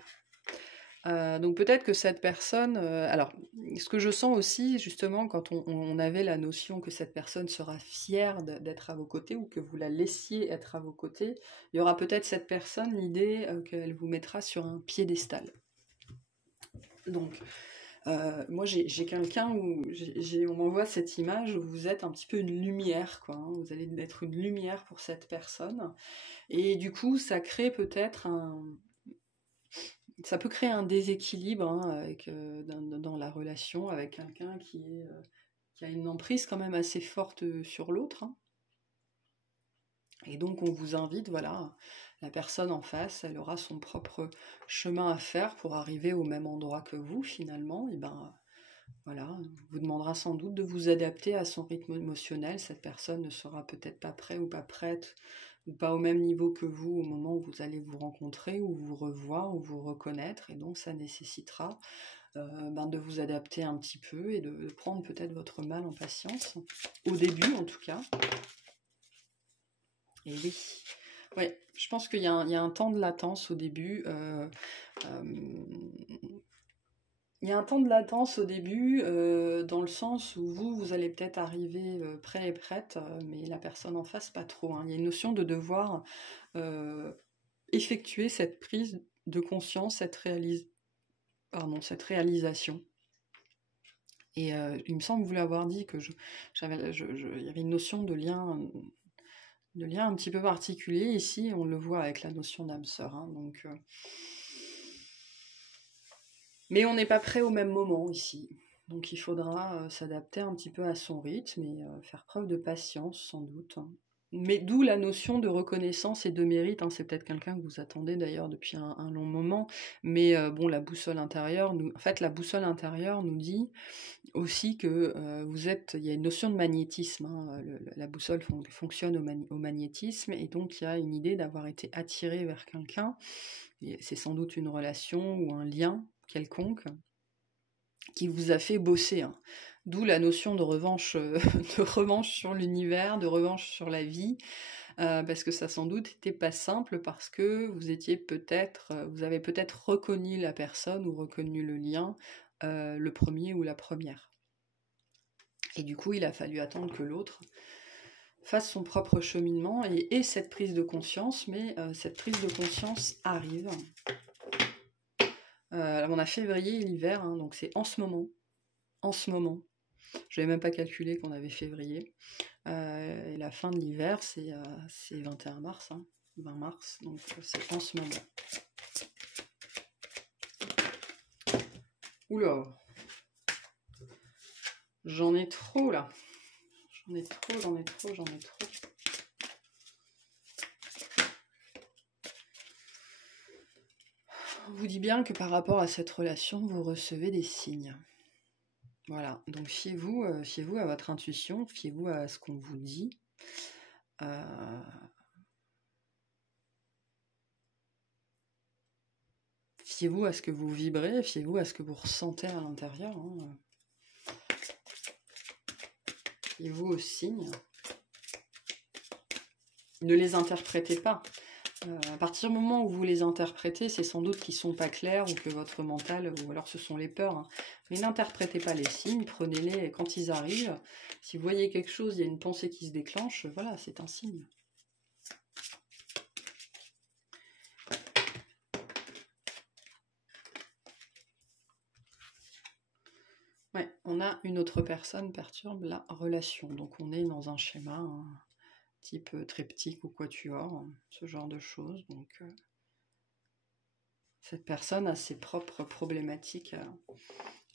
Donc peut-être que cette personne... alors, ce que je sens aussi, justement, quand on avait la notion que cette personne sera fière d'être à vos côtés, ou que vous la laissiez être à vos côtés, il y aura peut-être cette personne, l'idée qu'elle vous mettra sur un piédestal. Donc, moi j'ai quelqu'un où on m'envoie cette image où vous êtes un petit peu une lumière, quoi, hein, vous allez être une lumière pour cette personne, et du coup ça crée peut-être ça peut créer un déséquilibre, hein, dans la relation avec quelqu'un qui a une emprise quand même assez forte sur l'autre, hein. Et donc on vous invite, voilà, la personne en face, elle aura son propre chemin à faire pour arriver au même endroit que vous finalement, et ben voilà, vous demandera sans doute de vous adapter à son rythme émotionnel. Cette personne ne sera peut-être pas prête ou pas prête, ou pas au même niveau que vous au moment où vous allez vous rencontrer, ou vous revoir, ou vous reconnaître, et donc ça nécessitera de vous adapter un petit peu, et de prendre peut-être votre mal en patience, au début en tout cas. Et oui, ouais, je pense qu'il y a un temps de latence au début. Il y a un temps de latence au début, dans le sens où vous allez peut-être arriver prêt et prête, mais la personne en face pas trop. Hein. Il y a une notion de devoir effectuer cette prise de conscience, cette réalisation. Et il me semble vous l'avoir dit que il y avait une notion de lien un petit peu particulier ici. On le voit avec la notion d'âme sœur. Hein, donc, mais on n'est pas prêt au même moment ici. Donc il faudra s'adapter un petit peu à son rythme et faire preuve de patience sans doute. Hein. Mais d'où la notion de reconnaissance et de mérite. Hein. C'est peut-être quelqu'un que vous attendez d'ailleurs depuis un long moment. Mais bon, la boussole intérieure nous dit aussi que il y a une notion de magnétisme. Hein. La boussole fonctionne au magnétisme, et donc il y a une idée d'avoir été attiré vers quelqu'un. C'est sans doute une relation ou un lien quelconque qui vous a fait bosser. Hein. D'où la notion de revanche, de revanche sur l'univers, de revanche sur la vie, parce que ça sans doute n'était pas simple, parce que vous avez peut-être reconnu la personne ou reconnu le lien, le premier ou la première. Et du coup, il a fallu attendre que l'autre fasse son propre cheminement et cette prise de conscience, mais cette prise de conscience arrive. On a février et l'hiver, hein, donc c'est en ce moment. Je n'avais même pas calculé qu'on avait février. Et la fin de l'hiver, c'est 21 mars, hein, 20 mars, donc c'est en ce moment. Oula. J'en ai trop là. J'en ai trop. On vous dit bien que par rapport à cette relation, vous recevez des signes. Voilà, donc fiez-vous à votre intuition, fiez-vous à ce qu'on vous dit. Fiez-vous à ce que vous vibrez, fiez-vous à ce que vous ressentez à l'intérieur. Hein. Fiez-vous aux signes. Ne les interprétez pas. À partir du moment où vous les interprétez, c'est sans doute qu'ils ne sont pas clairs ou que votre mental, ou alors ce sont les peurs. Hein. Mais n'interprétez pas les signes, prenez-les quand ils arrivent. Si vous voyez quelque chose, il y a une pensée qui se déclenche, voilà, c'est un signe. Ouais, on a une autre personne perturbe la relation. Donc on est dans un schéma type triptyque ou quatuor, ce genre de choses. Donc cette personne a ses propres problématiques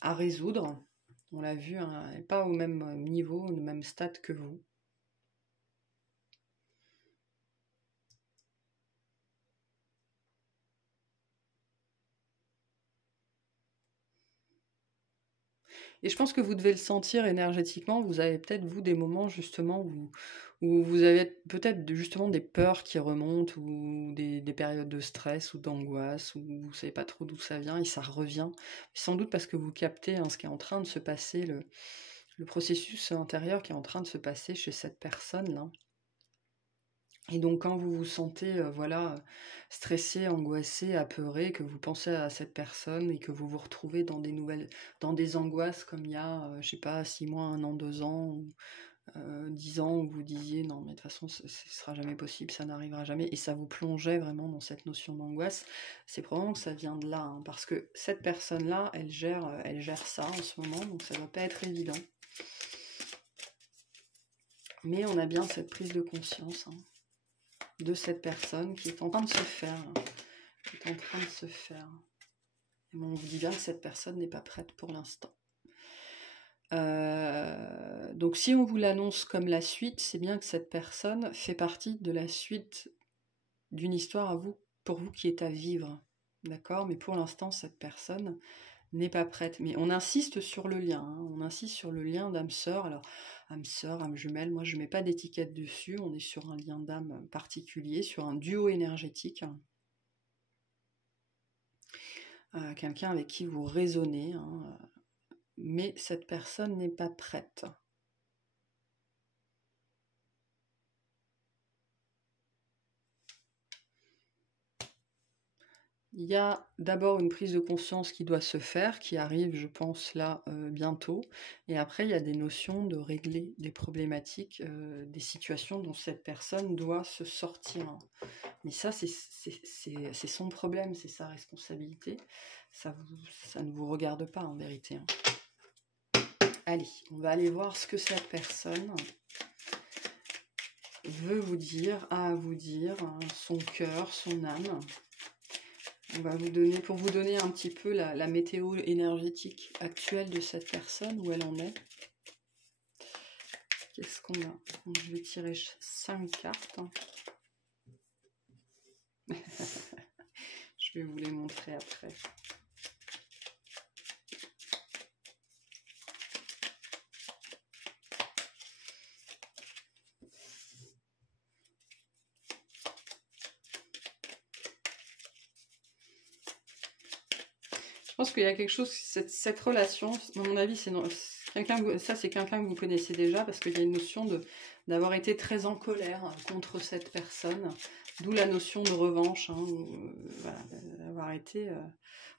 à résoudre. On l'a vu, hein, elle n'est pas au même niveau, au même stade que vous. Et je pense que vous devez le sentir énergétiquement. Vous avez peut-être, vous, des moments justement où vous avez peut-être justement des peurs qui remontent ou des périodes de stress ou d'angoisse où vous ne savez pas trop d'où ça vient et ça revient. Sans doute parce que vous captez ce qui est en train de se passer, le processus intérieur qui est en train de se passer chez cette personne-là. Et donc quand vous vous sentez voilà, stressé, angoissé, apeuré, que vous pensez à cette personne et que vous vous retrouvez dans des angoisses comme il y a, je sais pas, 6 mois, 1 an, 2 ans, ou 10 ans, où vous disiez non mais de toute façon ce sera jamais possible, ça n'arrivera jamais, et ça vous plongeait vraiment dans cette notion d'angoisse, c'est probablement que ça vient de là, hein, parce que cette personne-là, elle gère ça en ce moment, donc ça ne va pas être évident. Mais on a bien cette prise de conscience, hein, de cette personne qui est en train de se faire. Et on vous dit bien que cette personne n'est pas prête pour l'instant. Donc si on vous l'annonce comme la suite, c'est bien que cette personne fait partie de la suite d'une histoire pour vous qui est à vivre. D'accord ? Mais pour l'instant, cette personne n'est pas prête. Mais on insiste sur le lien, hein. On insiste sur le lien d'âme-sœur. Alors, âme-sœur, âme jumelle, moi je ne mets pas d'étiquette dessus, on est sur un lien d'âme particulier, sur un duo énergétique. Quelqu'un avec qui vous raisonnez, hein. Mais cette personne n'est pas prête. Il y a d'abord une prise de conscience qui doit se faire, qui arrive, je pense, là, bientôt. Et après, il y a des notions de régler des problématiques, des situations dont cette personne doit se sortir. Mais ça, c'est son problème, c'est sa responsabilité. Ça ne vous regarde pas, en vérité. Allez, on va aller voir ce que cette personne veut vous dire, a à vous dire, hein, son cœur, son âme. On va vous donner, pour vous donner un petit peu la météo énergétique actuelle de cette personne, où elle en est. Qu'est-ce qu'on a ? Donc, je vais tirer 5 cartes. Je vais vous les montrer après. Je pense qu'il y a quelque chose, cette relation, à mon avis, c'est quelqu'un que vous connaissez déjà, parce qu'il y a une notion d'avoir été très en colère contre cette personne, d'où la notion de revanche, hein, voilà, d'avoir été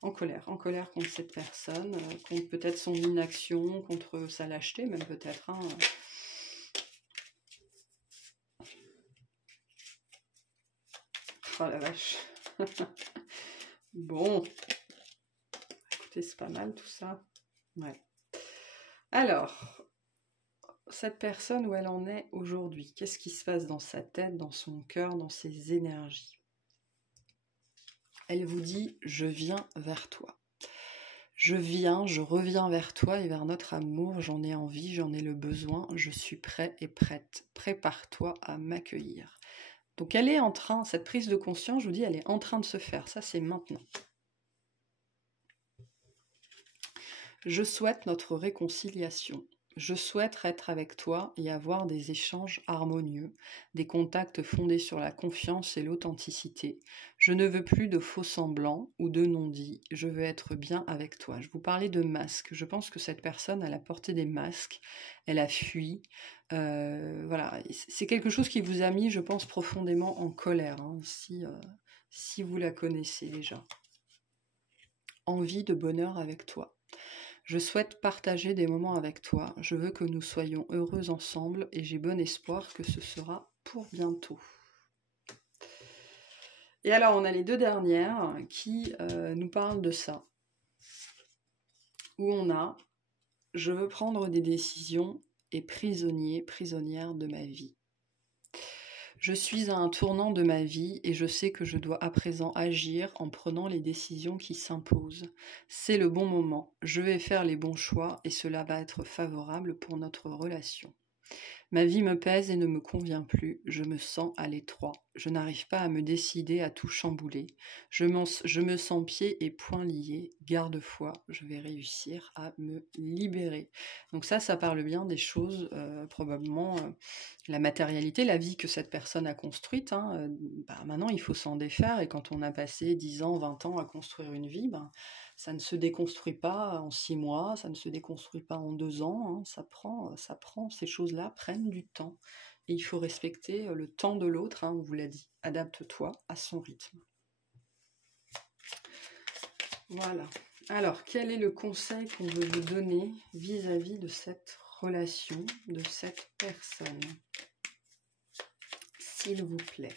en colère contre cette personne, contre peut-être son inaction, contre sa lâcheté, même peut-être. Hein. Oh la vache. Bon. C'est pas mal tout ça. Ouais. Alors, cette personne, où elle en est aujourd'hui, qu'est-ce qui se passe dans sa tête, dans son cœur, dans ses énergies? Elle vous dit, je viens vers toi. je reviens vers toi et vers notre amour, j'en ai envie, j'en ai le besoin, je suis prêt et prête. Prépare-toi à m'accueillir. Donc elle est en train, cette prise de conscience, je vous dis, elle est en train de se faire, ça c'est maintenant. Je souhaite notre réconciliation. Je souhaite être avec toi et avoir des échanges harmonieux, des contacts fondés sur la confiance et l'authenticité. Je ne veux plus de faux semblants ou de non-dits. Je veux être bien avec toi. Je vous parlais de masques. Je pense que cette personne, elle a porté des masques, elle a fui. Voilà, c'est quelque chose qui vous a mis, je pense, profondément en colère, hein, si vous la connaissez déjà. Envie de bonheur avec toi. Je souhaite partager des moments avec toi. Je veux que nous soyons heureux ensemble et j'ai bon espoir que ce sera pour bientôt. Et alors, on a les deux dernières qui nous parlent de ça. Où on a « Je veux prendre des décisions et prisonnière de ma vie ». Je suis à un tournant de ma vie et je sais que je dois à présent agir en prenant les décisions qui s'imposent. C'est le bon moment, je vais faire les bons choix et cela va être favorable pour notre relation. Ma vie me pèse et ne me convient plus, je me sens à l'étroit, je n'arrive pas à me décider à tout chambouler, je me sens pieds et poings liés, garde-foi, je vais réussir à me libérer. Donc ça parle bien des choses, probablement la matérialité, la vie que cette personne a construite, hein, maintenant il faut s'en défaire et quand on a passé 10 ans, 20 ans à construire une vie, ça ne se déconstruit pas en 6 mois, ça ne se déconstruit pas en 2 ans, hein, ça prend, ces choses-là prennent du temps. Et il faut respecter le temps de l'autre, hein, on vous l'a dit, adapte-toi à son rythme. Voilà. Alors, quel est le conseil qu'on veut vous donner vis-à-vis de cette relation, de cette personne? S'il vous plaît.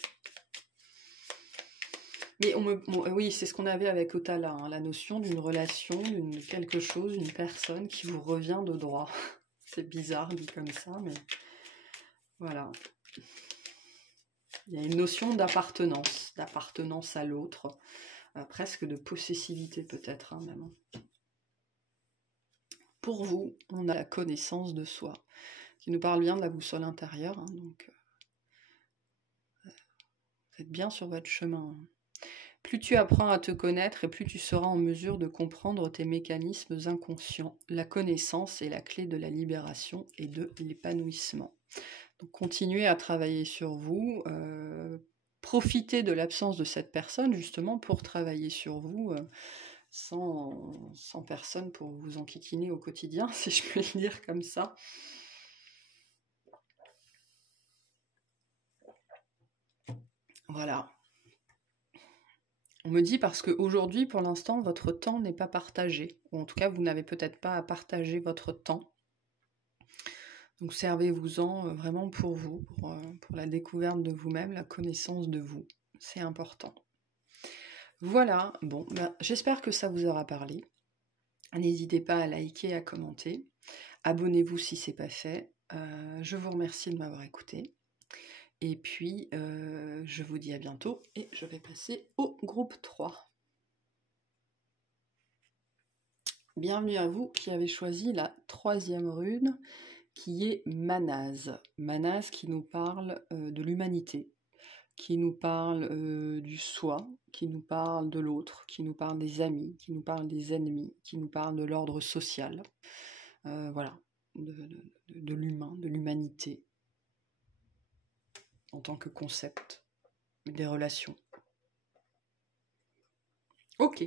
Mais oui, c'est ce qu'on avait avec Otala, hein, la notion d'une relation, d'une quelque chose, une personne qui vous revient de droit. C'est bizarre dit comme ça, mais voilà. Il y a une notion d'appartenance à l'autre, presque de possessivité peut-être, hein, même. Pour vous, on a la connaissance de soi, qui nous parle bien de la boussole intérieure, hein, donc vous êtes bien sur votre chemin. Plus tu apprends à te connaître et plus tu seras en mesure de comprendre tes mécanismes inconscients. La connaissance est la clé de la libération et de l'épanouissement. Donc continuez à travailler sur vous, profitez de l'absence de cette personne justement pour travailler sur vous sans personne pour vous enquiquiner au quotidien, si je peux le dire comme ça. Voilà. On me dit parce qu'aujourd'hui, pour l'instant, votre temps n'est pas partagé. Ou en tout cas, vous n'avez peut-être pas à partager votre temps. Donc servez-vous-en vraiment pour vous, pour la découverte de vous-même, la connaissance de vous. C'est important. Voilà, bon, j'espère que ça vous aura parlé. N'hésitez pas à liker, à commenter. Abonnez-vous si ce n'est pas fait. Je vous remercie de m'avoir écouté. Et puis, je vous dis à bientôt et je vais passer au groupe 3. Bienvenue à vous qui avez choisi la 3e rune, qui est Manaz. Manaz qui nous parle de l'humanité, qui nous parle du soi, qui nous parle de l'autre, qui nous parle des amis, qui nous parle des ennemis, qui nous parle de l'ordre social, voilà, de l'humain, de l'humanité, en tant que concept, des relations. Ok,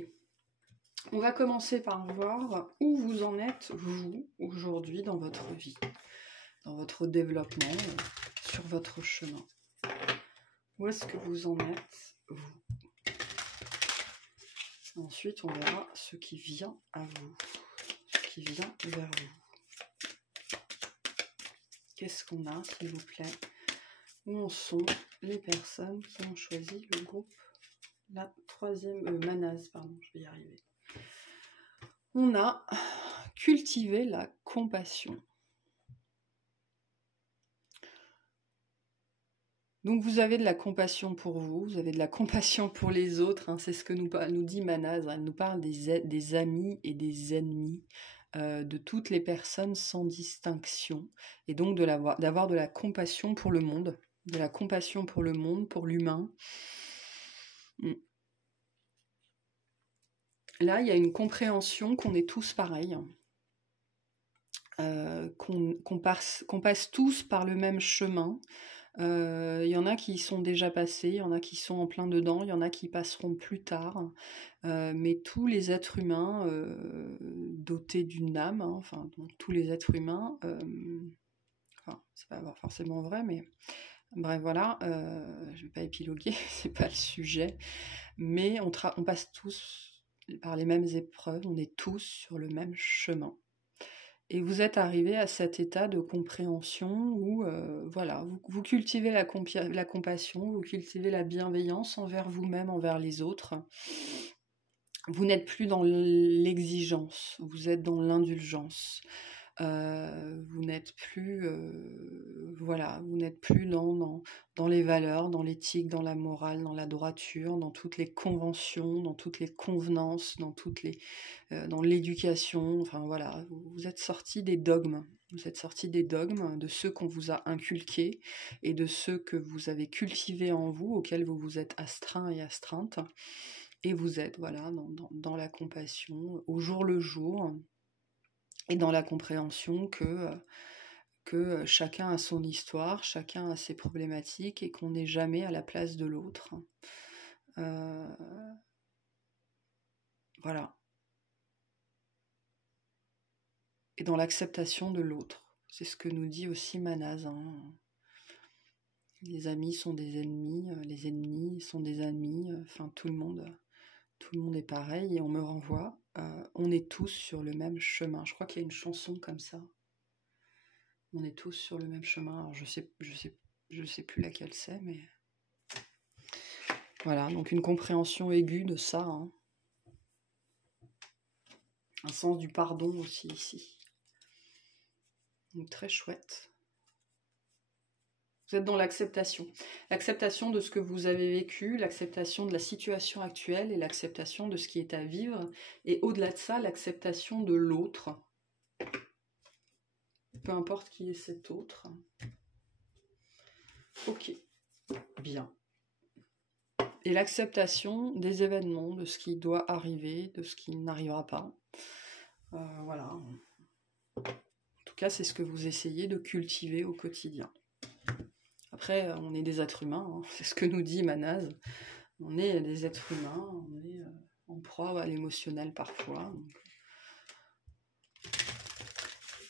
on va commencer par voir où vous en êtes, vous, aujourd'hui, dans votre vie, dans votre développement, sur votre chemin. Où est-ce que vous en êtes, vous? Ensuite, on verra ce qui vient à vous, ce qui vient vers vous. Qu'est-ce qu'on a, s'il vous plaît? Où en sont les personnes qui ont choisi le groupe, la 3e, Manaz, pardon, je vais y arriver. On a cultivé la compassion. Donc vous avez de la compassion pour vous, vous avez de la compassion pour les autres, hein, c'est ce que nous dit Manaz, elle nous parle des amis et des ennemis, de toutes les personnes sans distinction, et donc d'avoir de la compassion pour le monde, de la compassion pour le monde, pour l'humain. Là, il y a une compréhension qu'on est tous pareils, qu'on passe tous par le même chemin. Il y en a qui sont déjà passés, il y en a qui sont en plein dedans, il y en a qui passeront plus tard. Mais tous les êtres humains dotés d'une âme, hein, enfin donc tous les êtres humains, enfin c'est pas forcément vrai, mais bref voilà, je vais pas épiloguer, c'est pas le sujet, mais on passe tous par les mêmes épreuves, on est tous sur le même chemin. Et vous êtes arrivé à cet état de compréhension où voilà, vous cultivez la compassion, vous cultivez la bienveillance envers vous-même, envers les autres. Vous n'êtes plus dans l'exigence, vous êtes dans l'indulgence. Vous n'êtes plus, voilà, vous n'êtes plus dans les valeurs, dans l'éthique, dans la morale, dans la droiture, dans toutes les conventions, dans toutes les convenances, dans l'éducation. Enfin voilà, vous êtes sortis des dogmes. Vous êtes sortis des dogmes, de ceux qu'on vous a inculqués et de ceux que vous avez cultivés en vous, auxquels vous vous êtes astreints et astreintes. Et vous êtes voilà dans la compassion au jour le jour. Et dans la compréhension que chacun a son histoire, chacun a ses problématiques et qu'on n'est jamais à la place de l'autre. Voilà. Et dans l'acceptation de l'autre. C'est ce que nous dit aussi Manaz. Hein. Les amis sont des ennemis, les ennemis sont des amis, enfin tout le monde est pareil et on me renvoie. On est tous sur le même chemin. Je crois qu'il y a une chanson comme ça. On est tous sur le même chemin. Alors je sais plus laquelle c'est, mais voilà. Donc une compréhension aiguë de ça. Hein. Un sens du pardon aussi ici. Donc très chouette. Vous êtes dans l'acceptation. L'acceptation de ce que vous avez vécu, l'acceptation de la situation actuelle et l'acceptation de ce qui est à vivre. Et au-delà de ça, l'acceptation de l'autre. Peu importe qui est cet autre. Ok, bien. Et l'acceptation des événements, de ce qui doit arriver, de ce qui n'arrivera pas. Voilà. En tout cas, c'est ce que vous essayez de cultiver au quotidien. Après, on est des êtres humains, hein. C'est ce que nous dit Manaz. On est des êtres humains, on est en proie à l'émotionnel parfois. Donc.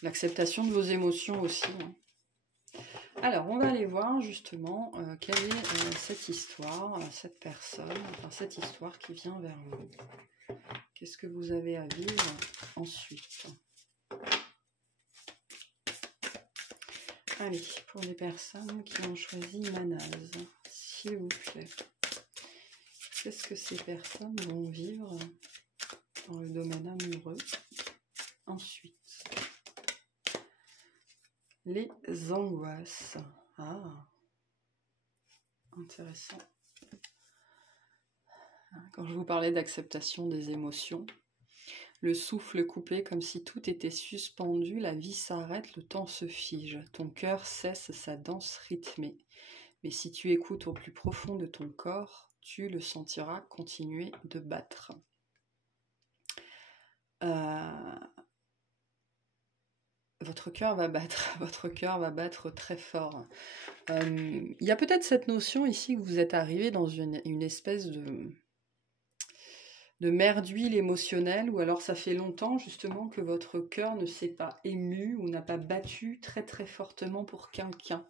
L'acceptation de vos émotions aussi. Hein. Alors, on va aller voir justement quelle est cette histoire, cette personne, enfin cette histoire qui vient vers vous. Qu'est-ce que vous avez à vivre ensuite? Allez, pour les personnes qui ont choisi Manaz, s'il vous plaît. Qu'est-ce que ces personnes vont vivre dans le domaine amoureux ensuite? Les angoisses. Ah, intéressant. Quand je vous parlais d'acceptation des émotions, le souffle coupé comme si tout était suspendu, la vie s'arrête, le temps se fige, ton cœur cesse sa danse rythmée. Mais si tu écoutes au plus profond de ton corps, tu le sentiras continuer de battre. Votre cœur va battre très fort. Il y a peut-être cette notion ici que vous êtes arrivé dans une espèce de mer d'huile émotionnelle, ou alors ça fait longtemps justement que votre cœur ne s'est pas ému ou n'a pas battu très très fortement pour quelqu'un.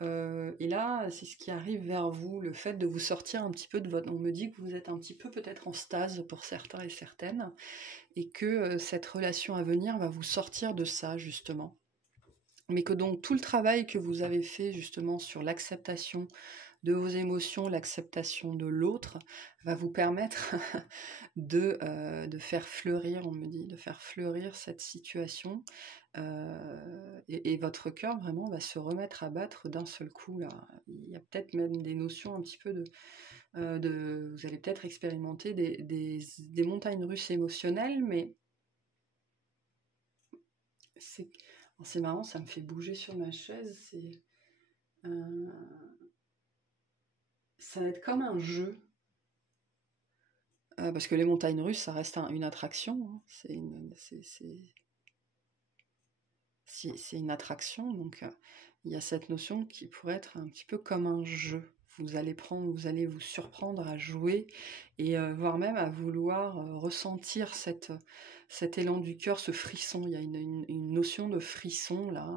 Et là, c'est ce qui arrive vers vous, le fait de vous sortir un petit peu de votre... On me dit que vous êtes un petit peu peut-être en stase pour certains et certaines, et que cette relation à venir va vous sortir de ça, justement. Mais que donc tout le travail que vous avez fait justement sur l'acceptation vos émotions, l'acceptation de l'autre, va vous permettre de faire fleurir, on me dit, de faire fleurir cette situation. Et votre cœur vraiment va se remettre à battre d'un seul coup là. Il y a peut-être même des notions un petit peu vous allez peut-être expérimenter des montagnes russes émotionnelles, mais c'est marrant, ça me fait bouger sur ma chaise. Ça va être comme un jeu. Parce que les montagnes russes, ça reste une attraction. Hein. C'est une attraction, donc il y a cette notion qui pourrait être un petit peu comme un jeu. Vous allez vous surprendre à jouer et voire même à vouloir ressentir cet élan du cœur, ce frisson. Il y a une notion de frisson là.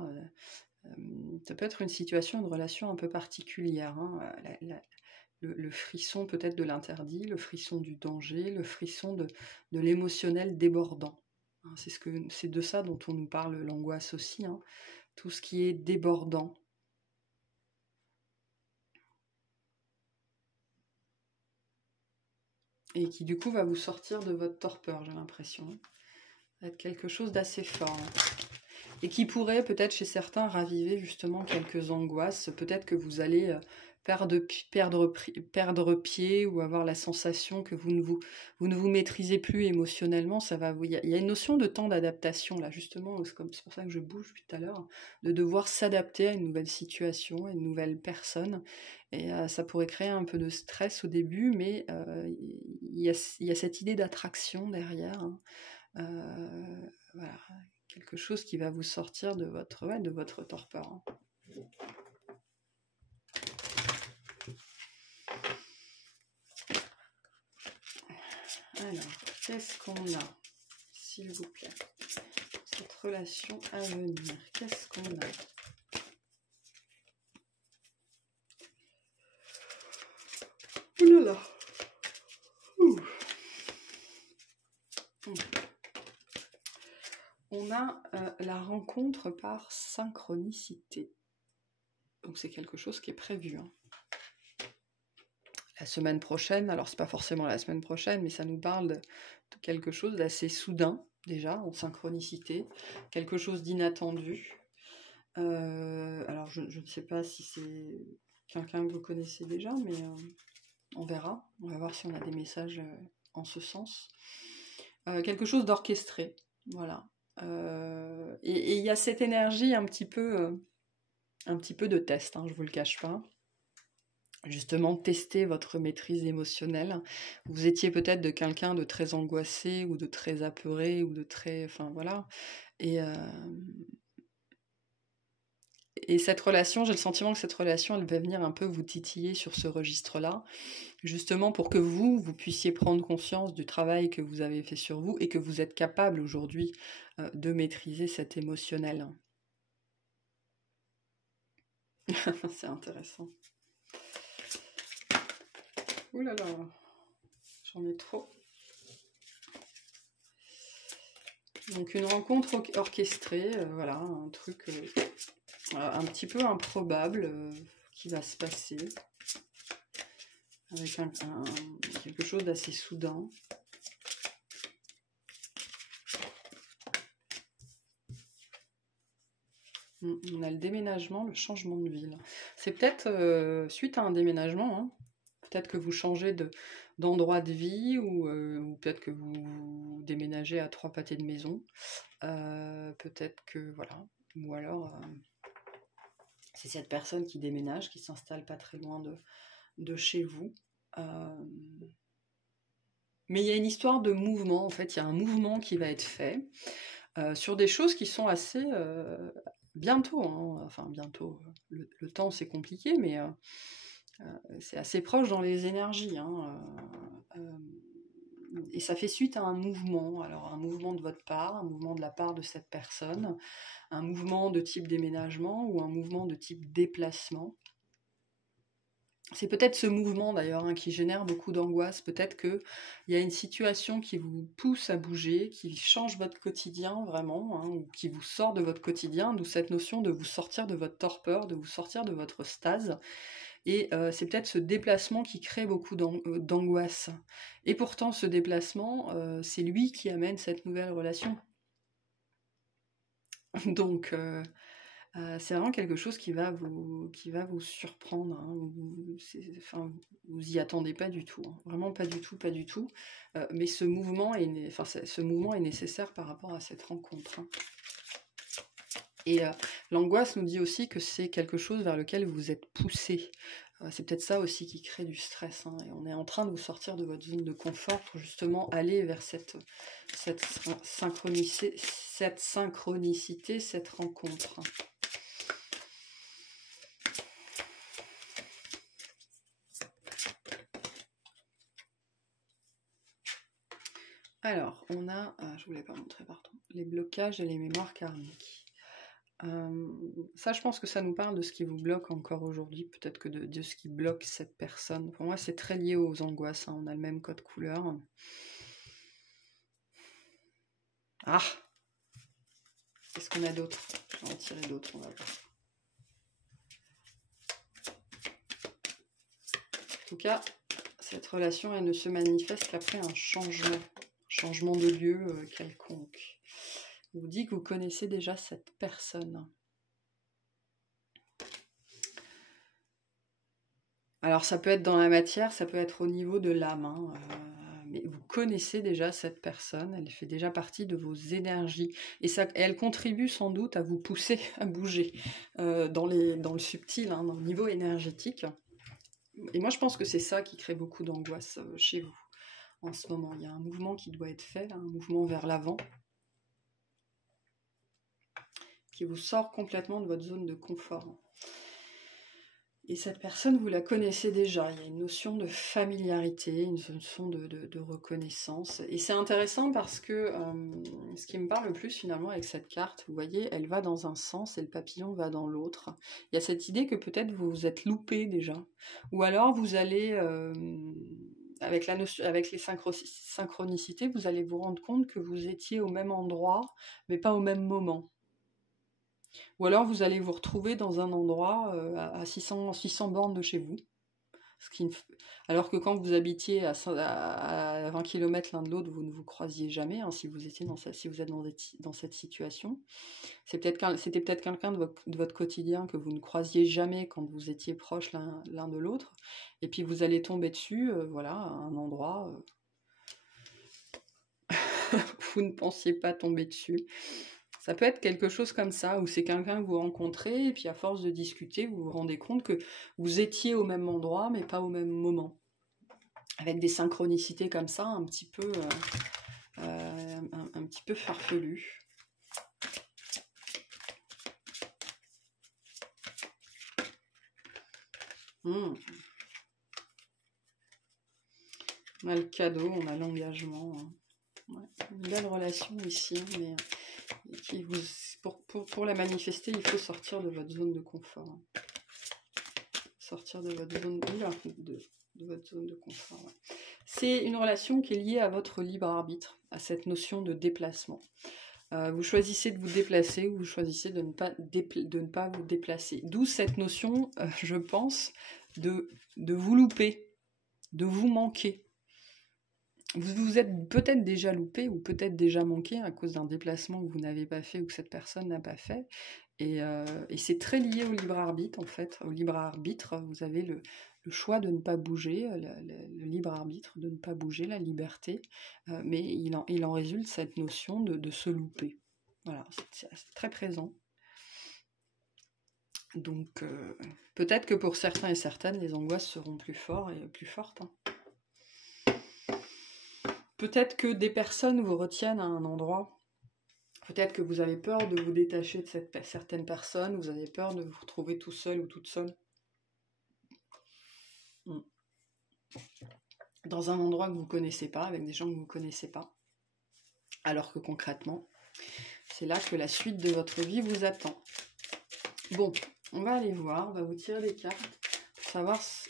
Ça peut être une situation, une relation un peu particulière. Hein. Le frisson peut-être de l'interdit, le frisson du danger, le frisson de l'émotionnel débordant. Hein, c'est de ça dont on nous parle, l'angoisse aussi. Hein. Tout ce qui est débordant. Et qui du coup va vous sortir de votre torpeur, j'ai l'impression. Ça va être quelque chose d'assez fort. Et qui pourrait peut-être chez certains raviver justement quelques angoisses. Peut-être que vous allez perdre pied ou avoir la sensation que vous ne vous maîtrisez plus émotionnellement. Il y a une notion de temps d'adaptation là, justement. C'est pour ça que je bouge depuis tout à l'heure, de devoir s'adapter à une nouvelle situation, à une nouvelle personne. Et ça pourrait créer un peu de stress au début, mais il y a cette idée d'attraction derrière. Hein. Voilà, quelque chose qui va vous sortir de votre torpeur. Hein. Alors, qu'est-ce qu'on a, s'il vous plaît, cette relation à venir? Qu'est-ce qu'on a? Ouh là là. On a la rencontre par synchronicité. Donc c'est quelque chose qui est prévu. Hein. La semaine prochaine, alors c'est pas forcément la semaine prochaine, mais ça nous parle de quelque chose d'assez soudain, déjà, en synchronicité. Quelque chose d'inattendu. Alors je ne sais pas si c'est quelqu'un que vous connaissez déjà, mais on verra. On va voir si on a des messages en ce sens. Quelque chose d'orchestré, voilà. Et il y a cette énergie un petit peu de test, hein, je vous le cache pas. Justement, tester votre maîtrise émotionnelle. Vous étiez peut-être de quelqu'un de très angoissé ou de très apeuré ou de très... Enfin, voilà. Et cette relation, j'ai le sentiment que cette relation, elle va venir un peu vous titiller sur ce registre-là, justement pour que vous puissiez prendre conscience du travail que vous avez fait sur vous et que vous êtes capable aujourd'hui de maîtriser cet émotionnel. C'est intéressant. Ouh là là, j'en ai trop. Donc une rencontre orchestrée, voilà, un truc un petit peu improbable qui va se passer, avec quelque chose d'assez soudain. On a le déménagement, le changement de ville. C'est peut-être suite à un déménagement, hein. Peut-être que vous changez d'endroit de vie ou peut-être que vous déménagez à 3 pâtés de maison. Peut-être que, voilà. Ou alors, c'est cette personne qui déménage, qui s'installe pas très loin de chez vous. Mais il y a une histoire de mouvement, en fait. Il y a un mouvement qui va être fait sur des choses qui sont assez... bientôt, hein. Enfin bientôt, le temps c'est compliqué, mais... c'est assez proche dans les énergies, hein, et ça fait suite à un mouvement, alors un mouvement de votre part, un mouvement de la part de cette personne, un mouvement de type déménagement ou un mouvement de type déplacement. C'est peut-être ce mouvement d'ailleurs hein, qui génère beaucoup d'angoisse, peut-être qu'il y a une situation qui vous pousse à bouger, qui change votre quotidien vraiment, hein, ou qui vous sort de votre quotidien, d'où cette notion de vous sortir de votre torpeur, de vous sortir de votre stase, Et c'est peut-être ce déplacement qui crée beaucoup d'angoisse. Et pourtant, ce déplacement, c'est lui qui amène cette nouvelle relation. Donc, c'est vraiment quelque chose qui va vous surprendre. Hein. Vous y attendez pas du tout. Hein. Vraiment pas du tout, pas du tout. Mais ce mouvement est nécessaire par rapport à cette rencontre. Hein. Et l'angoisse nous dit aussi que c'est quelque chose vers lequel vous êtes poussé. C'est peut-être ça aussi qui crée du stress. Hein. Et on est en train de vous sortir de votre zone de confort pour justement aller vers cette synchronicité, cette rencontre. Alors, on a, je ne vous l'ai pas montré, pardon, les blocages et les mémoires karmiques. Ça, je pense que ça nous parle de ce qui vous bloque encore aujourd'hui, peut-être que de ce qui bloque cette personne. Pour moi, c'est très lié aux angoisses, hein. On a le même code couleur. Ah! Qu'est-ce qu'on a d'autre? Je vais en tirer d'autres, on va voir. En tout cas, cette relation, elle ne se manifeste qu'après un changement de lieu quelconque. Vous dit que vous connaissez déjà cette personne. Alors ça peut être dans la matière, ça peut être au niveau de l'âme, hein, mais vous connaissez déjà cette personne, elle fait déjà partie de vos énergies, et elle contribue sans doute à vous pousser à bouger dans le subtil, hein, dans le niveau énergétique. Et moi je pense que c'est ça qui crée beaucoup d'angoisse chez vous en ce moment. Il y a un mouvement qui doit être fait, là, un mouvement vers l'avant, qui vous sort complètement de votre zone de confort. Et cette personne, vous la connaissez déjà. Il y a une notion de familiarité, une notion de reconnaissance. Et c'est intéressant parce que ce qui me parle le plus finalement avec cette carte, vous voyez, elle va dans un sens et le papillon va dans l'autre. Il y a cette idée que peut-être vous vous êtes loupé déjà. Ou alors vous allez, avec les synchronicités, vous allez vous rendre compte que vous étiez au même endroit, mais pas au même moment. Ou alors vous allez vous retrouver dans un endroit à 600 bornes de chez vous. Alors que quand vous habitiez à 20 km l'un de l'autre, vous ne vous croisiez jamais, hein, si vous êtes dans cette situation. C'était peut-être quelqu'un de votre quotidien que vous ne croisiez jamais quand vous étiez proches l'un de l'autre. Et puis vous allez tomber dessus, voilà, à un endroit où vous ne pensiez pas tomber dessus. Ça peut être quelque chose comme ça, où c'est quelqu'un que vous rencontrez, et puis à force de discuter, vous vous rendez compte que vous étiez au même endroit, mais pas au même moment. Avec des synchronicités comme ça, un petit peu farfelues. On a le cadeau, on a l'engagement. Hein. Ouais, une belle relation ici, mais... Pour la manifester, il faut sortir de votre zone de confort. Sortir de votre zone de confort. Ouais. C'est une relation qui est liée à votre libre arbitre, à cette notion de déplacement. Vous choisissez de vous déplacer ou vous choisissez de ne pas vous déplacer. D'où cette notion, je pense, de vous louper, de vous manquer. Vous vous êtes peut-être déjà loupé ou peut-être déjà manqué à cause d'un déplacement que vous n'avez pas fait ou que cette personne n'a pas fait. Et c'est très lié au libre arbitre, en fait. Au libre arbitre, vous avez le choix de ne pas bouger, le libre arbitre de ne pas bouger, la liberté. Mais il en résulte cette notion de se louper. Voilà, c'est très présent. Donc, peut-être que pour certains et certaines, les angoisses seront plus fortes. Hein. Peut-être que des personnes vous retiennent à un endroit. Peut-être que vous avez peur de vous détacher de certaines personnes. Vous avez peur de vous retrouver tout seul ou toute seule. Dans un endroit que vous ne connaissez pas, avec des gens que vous ne connaissez pas. Alors que concrètement, c'est là que la suite de votre vie vous attend. Bon, on va aller voir. On va vous tirer des cartes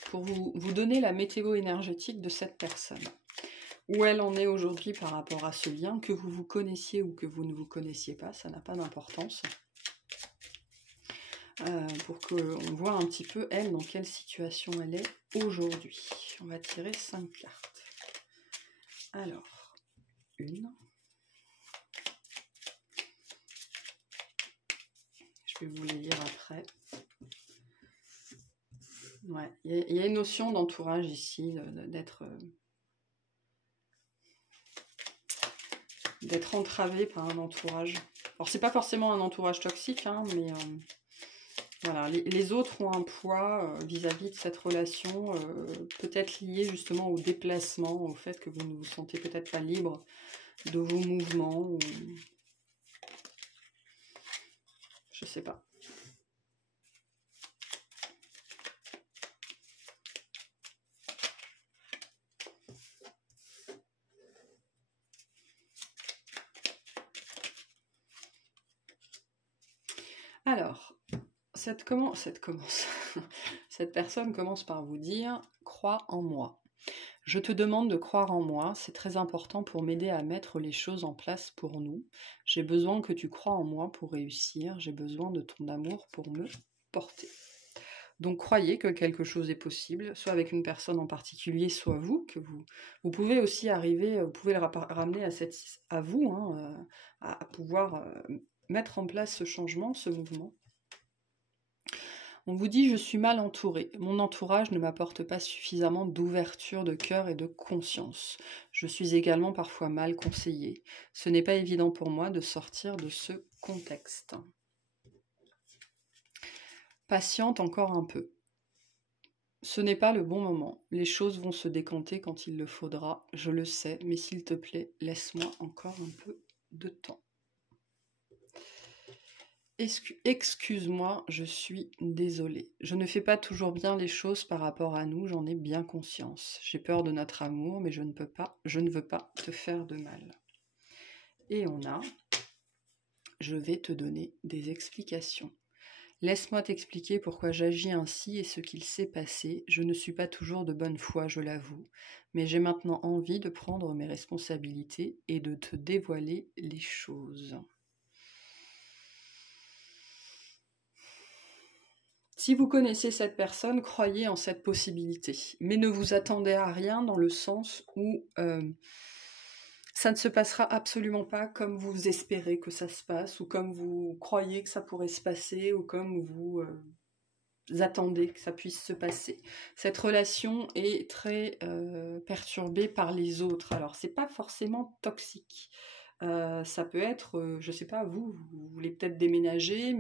pour vous donner la météo énergétique de cette personne. Où elle en est aujourd'hui par rapport à ce lien, que vous vous connaissiez ou que vous ne vous connaissiez pas, ça n'a pas d'importance. pour qu'on voit un petit peu, elle, dans quelle situation elle est aujourd'hui. On va tirer 5 cartes. Alors, une. Je vais vous les lire après. Ouais, il y a une notion d'entourage ici, d'être entravé par un entourage. Alors, c'est pas forcément un entourage toxique, hein, mais voilà, les autres ont un poids vis-à-vis de cette relation, peut-être lié justement au déplacement, au fait que vous ne vous sentez peut-être pas libre de vos mouvements, ou... je sais pas. Alors, cette personne commence par vous dire « Crois en moi ». Je te demande de croire en moi, c'est très important pour m'aider à mettre les choses en place pour nous. J'ai besoin que tu crois en moi pour réussir, j'ai besoin de ton amour pour me porter. Donc croyez que quelque chose est possible, soit avec une personne en particulier, soit vous, que vous pouvez aussi arriver, vous pouvez le ramener à vous, hein, à pouvoir mettre en place ce changement, ce mouvement. On vous dit « Je suis mal entourée. Mon entourage ne m'apporte pas suffisamment d'ouverture de cœur et de conscience. Je suis également parfois mal conseillée. Ce n'est pas évident pour moi de sortir de ce contexte. » Patiente encore un peu. Ce n'est pas le bon moment. Les choses vont se décanter quand il le faudra. Je le sais, mais s'il te plaît, laisse-moi encore un peu de temps. Excuse-moi, je suis désolée. Je ne fais pas toujours bien les choses par rapport à nous, j'en ai bien conscience. J'ai peur de notre amour, mais je ne veux pas te faire de mal. Et on a, je vais te donner des explications. Laisse-moi t'expliquer pourquoi j'agis ainsi et ce qu'il s'est passé. Je ne suis pas toujours de bonne foi, je l'avoue, mais j'ai maintenant envie de prendre mes responsabilités et de te dévoiler les choses. Si vous connaissez cette personne, croyez en cette possibilité, mais ne vous attendez à rien dans le sens où ça ne se passera absolument pas comme vous espérez que ça se passe, ou comme vous croyez que ça pourrait se passer, ou comme vous attendez que ça puisse se passer. Cette relation est très perturbée par les autres. Alors, c'est pas forcément toxique. Ça peut être, je sais pas, vous voulez peut-être déménager,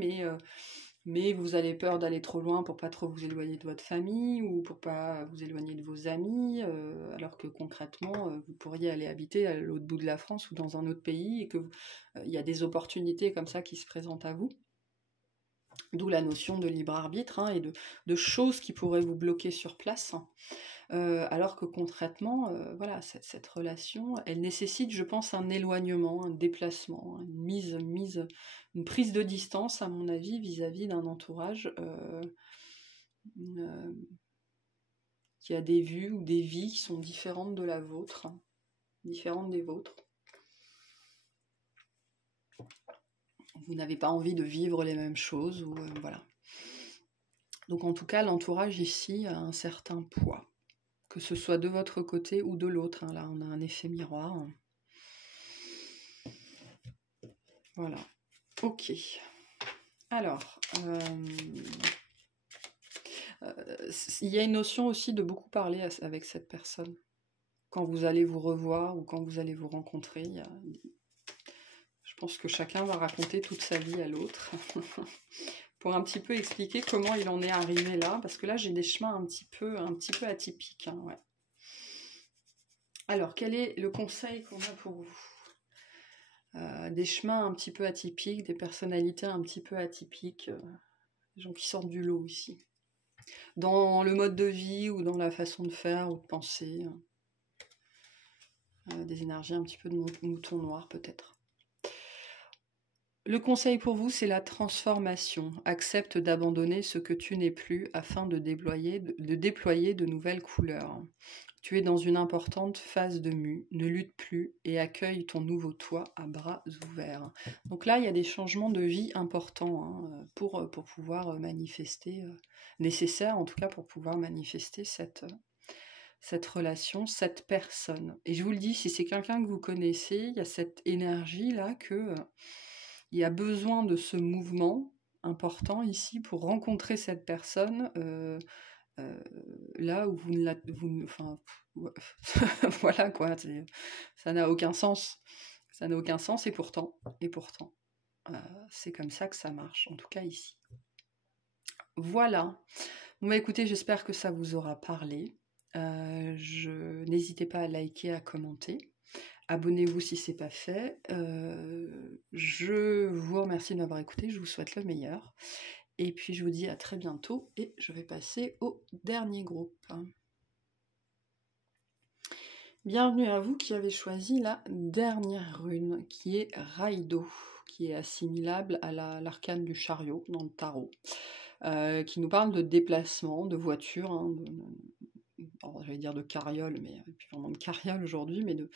mais vous avez peur d'aller trop loin pour pas trop vous éloigner de votre famille ou pour pas vous éloigner de vos amis, alors que concrètement, vous pourriez aller habiter à l'autre bout de la France ou dans un autre pays et que y a des opportunités comme ça qui se présentent à vous. D'où la notion de libre arbitre, hein, et de choses qui pourraient vous bloquer sur place. Alors que concrètement, voilà, cette relation, elle nécessite, je pense, un éloignement, un déplacement, une prise de distance, à mon avis, vis-à-vis d'un entourage qui a des vues ou des vies qui sont différentes de la vôtre, hein, différentes des vôtres. Vous n'avez pas envie de vivre les mêmes choses, ou voilà. Donc en tout cas, l'entourage ici a un certain poids, que ce soit de votre côté ou de l'autre. Hein. Là, on a un effet miroir. Voilà. Ok. Alors, il y a une notion aussi de beaucoup parler avec cette personne. Quand vous allez vous revoir ou quand vous allez vous rencontrer, je pense que chacun va raconter toute sa vie à l'autre. Pour un petit peu expliquer comment il en est arrivé là, parce que là j'ai des chemins un petit peu atypiques. Hein, ouais. Alors, quel est le conseil qu'on a pour vous ? Des chemins un petit peu atypiques, des personnalités un petit peu atypiques, des gens qui sortent du lot ici. Dans le mode de vie ou dans la façon de faire ou de penser. Des énergies un petit peu de mouton noir peut-être. Le conseil pour vous, c'est la transformation. Accepte d'abandonner ce que tu n'es plus afin de déployer de nouvelles couleurs. Tu es dans une importante phase de mue, ne lutte plus et accueille ton nouveau toi à bras ouverts. Donc là, il y a des changements de vie importants hein, pour pouvoir manifester, nécessaires en tout cas pour pouvoir manifester cette relation, cette personne. Et je vous le dis, si c'est quelqu'un que vous connaissez, il y a cette énergie-là que il y a besoin de ce mouvement important ici pour rencontrer cette personne là où vous ne la... enfin, voilà quoi, ça n'a aucun sens. Ça n'a aucun sens et pourtant, c'est comme ça que ça marche, en tout cas ici. Voilà. Bon bah écoutez, j'espère que ça vous aura parlé. N'hésitez pas à liker, à commenter. Abonnez-vous si ce n'est pas fait. Je vous remercie de m'avoir écouté. Je vous souhaite le meilleur. Et puis je vous dis à très bientôt. Et je vais passer au dernier groupe. Bienvenue à vous qui avez choisi la dernière rune, qui est Raido, qui est assimilable à l'arcane du chariot dans le tarot, qui nous parle de déplacement, de voiture, hein, j'allais dire de carriole, mais plus vraiment de carriole aujourd'hui, mais de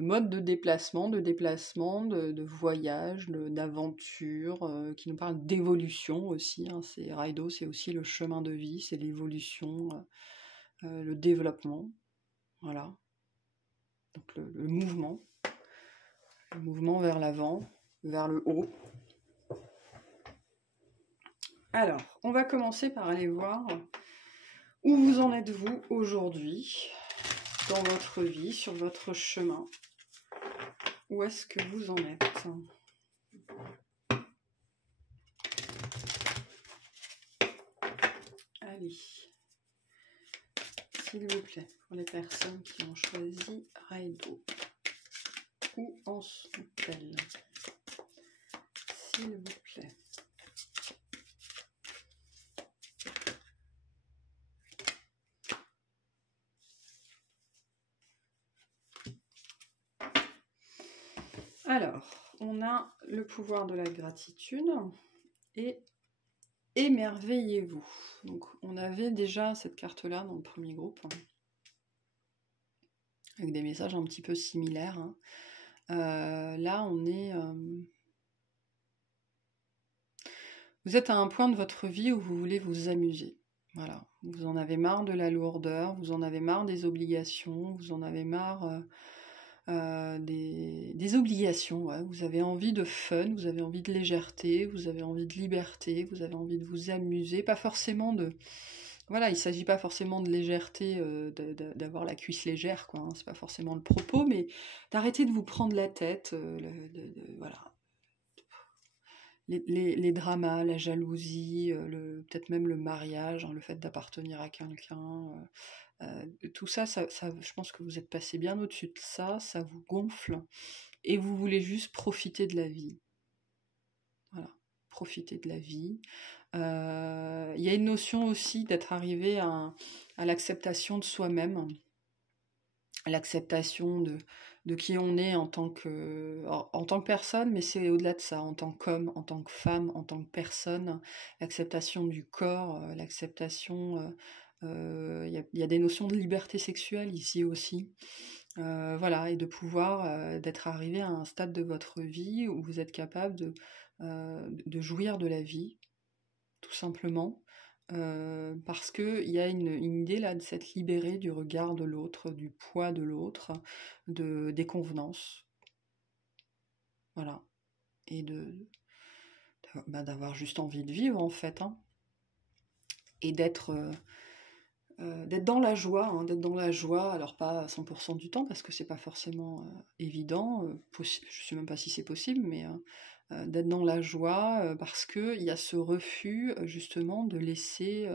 mode de déplacement, de voyage, d'aventure, qui nous parle d'évolution aussi. Hein, Raido, c'est aussi le chemin de vie, c'est l'évolution, le développement. Voilà. Donc le mouvement vers l'avant, vers le haut. Alors, on va commencer par aller voir où vous en êtes vous aujourd'hui dans votre vie, sur votre chemin. Où est-ce que vous en êtes ? Allez, s'il vous plaît, pour les personnes qui ont choisi Raido, où en sont-elles ? S'il vous plaît. Alors, on a le pouvoir de la gratitude et émerveillez-vous. Donc, on avait déjà cette carte-là dans le premier groupe, hein, avec des messages un petit peu similaires. Hein. Là, on est... Vous êtes à un point de votre vie où vous voulez vous amuser. Voilà. Vous en avez marre de la lourdeur, vous en avez marre des obligations, vous en avez marre... des obligations, ouais. Vous avez envie de fun, vous avez envie de légèreté, vous avez envie de liberté, vous avez envie de vous amuser, pas forcément de... Voilà, il ne s'agit pas forcément de légèreté, d'avoir la cuisse légère, quoi, hein, c'est pas forcément le propos, mais d'arrêter de vous prendre la tête, voilà. Les dramas, la jalousie, peut-être même le mariage, hein, le fait d'appartenir à quelqu'un... tout ça, je pense que vous êtes passé bien au-dessus de ça, ça vous gonfle, et vous voulez juste profiter de la vie. Voilà, profiter de la vie. Il y a une notion aussi d'être arrivé à l'acceptation de soi-même, l'acceptation de qui on est en tant que personne, mais c'est au-delà de ça, en tant qu'homme, en tant que femme, en tant que personne, l'acceptation du corps, l'acceptation... Il y a des notions de liberté sexuelle ici aussi. Voilà, et de pouvoir, d'être arrivé à un stade de votre vie où vous êtes capable de jouir de la vie, tout simplement, parce qu'il y a une idée là de s'être libéré du regard de l'autre, du poids de l'autre, des convenances. Voilà. Et d'avoir juste envie de vivre en fait, hein, et d'être dans la joie, hein, alors pas à 100% du temps, parce que c'est pas forcément évident, je sais même pas si c'est possible, mais d'être dans la joie, parce qu'il y a ce refus, justement, de laisser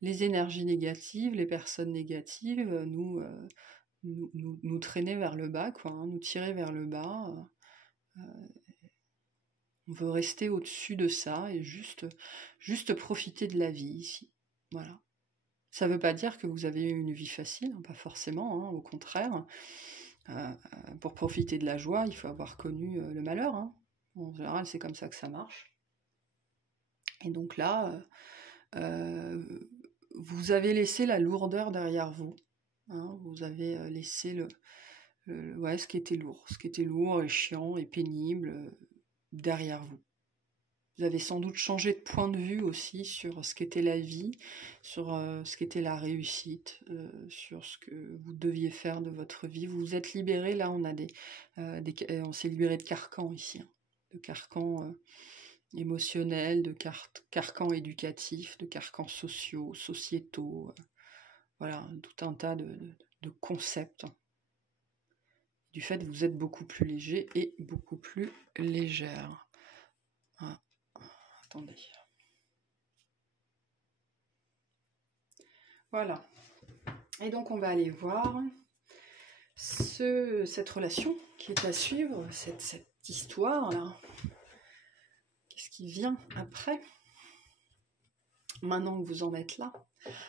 les énergies négatives, les personnes négatives, nous traîner vers le bas, quoi, hein, nous tirer vers le bas. On veut rester au-dessus de ça et juste profiter de la vie ici. Voilà. Ça ne veut pas dire que vous avez eu une vie facile, hein, pas forcément, hein, au contraire. Pour profiter de la joie, il faut avoir connu le malheur. Hein. En général, c'est comme ça que ça marche. Et donc là, vous avez laissé la lourdeur derrière vous. hein, vous avez laissé ouais, ce qui était lourd et chiant et pénible derrière vous. Vous avez sans doute changé de point de vue aussi sur ce qu'était la vie, sur ce qu'était la réussite, sur ce que vous deviez faire de votre vie. Vous vous êtes libéré, là on a on s'est libéré de carcans ici, hein, de carcans émotionnels, de carcans éducatifs, de carcans sociaux, sociétaux, voilà, tout un tas de concepts. Du fait, vous êtes beaucoup plus léger et beaucoup plus légère. Ah, attendez. Voilà. Et donc on va aller voir cette relation qui est à suivre, cette histoire-là. Qu'est-ce qui vient après, maintenant que vous en êtes là?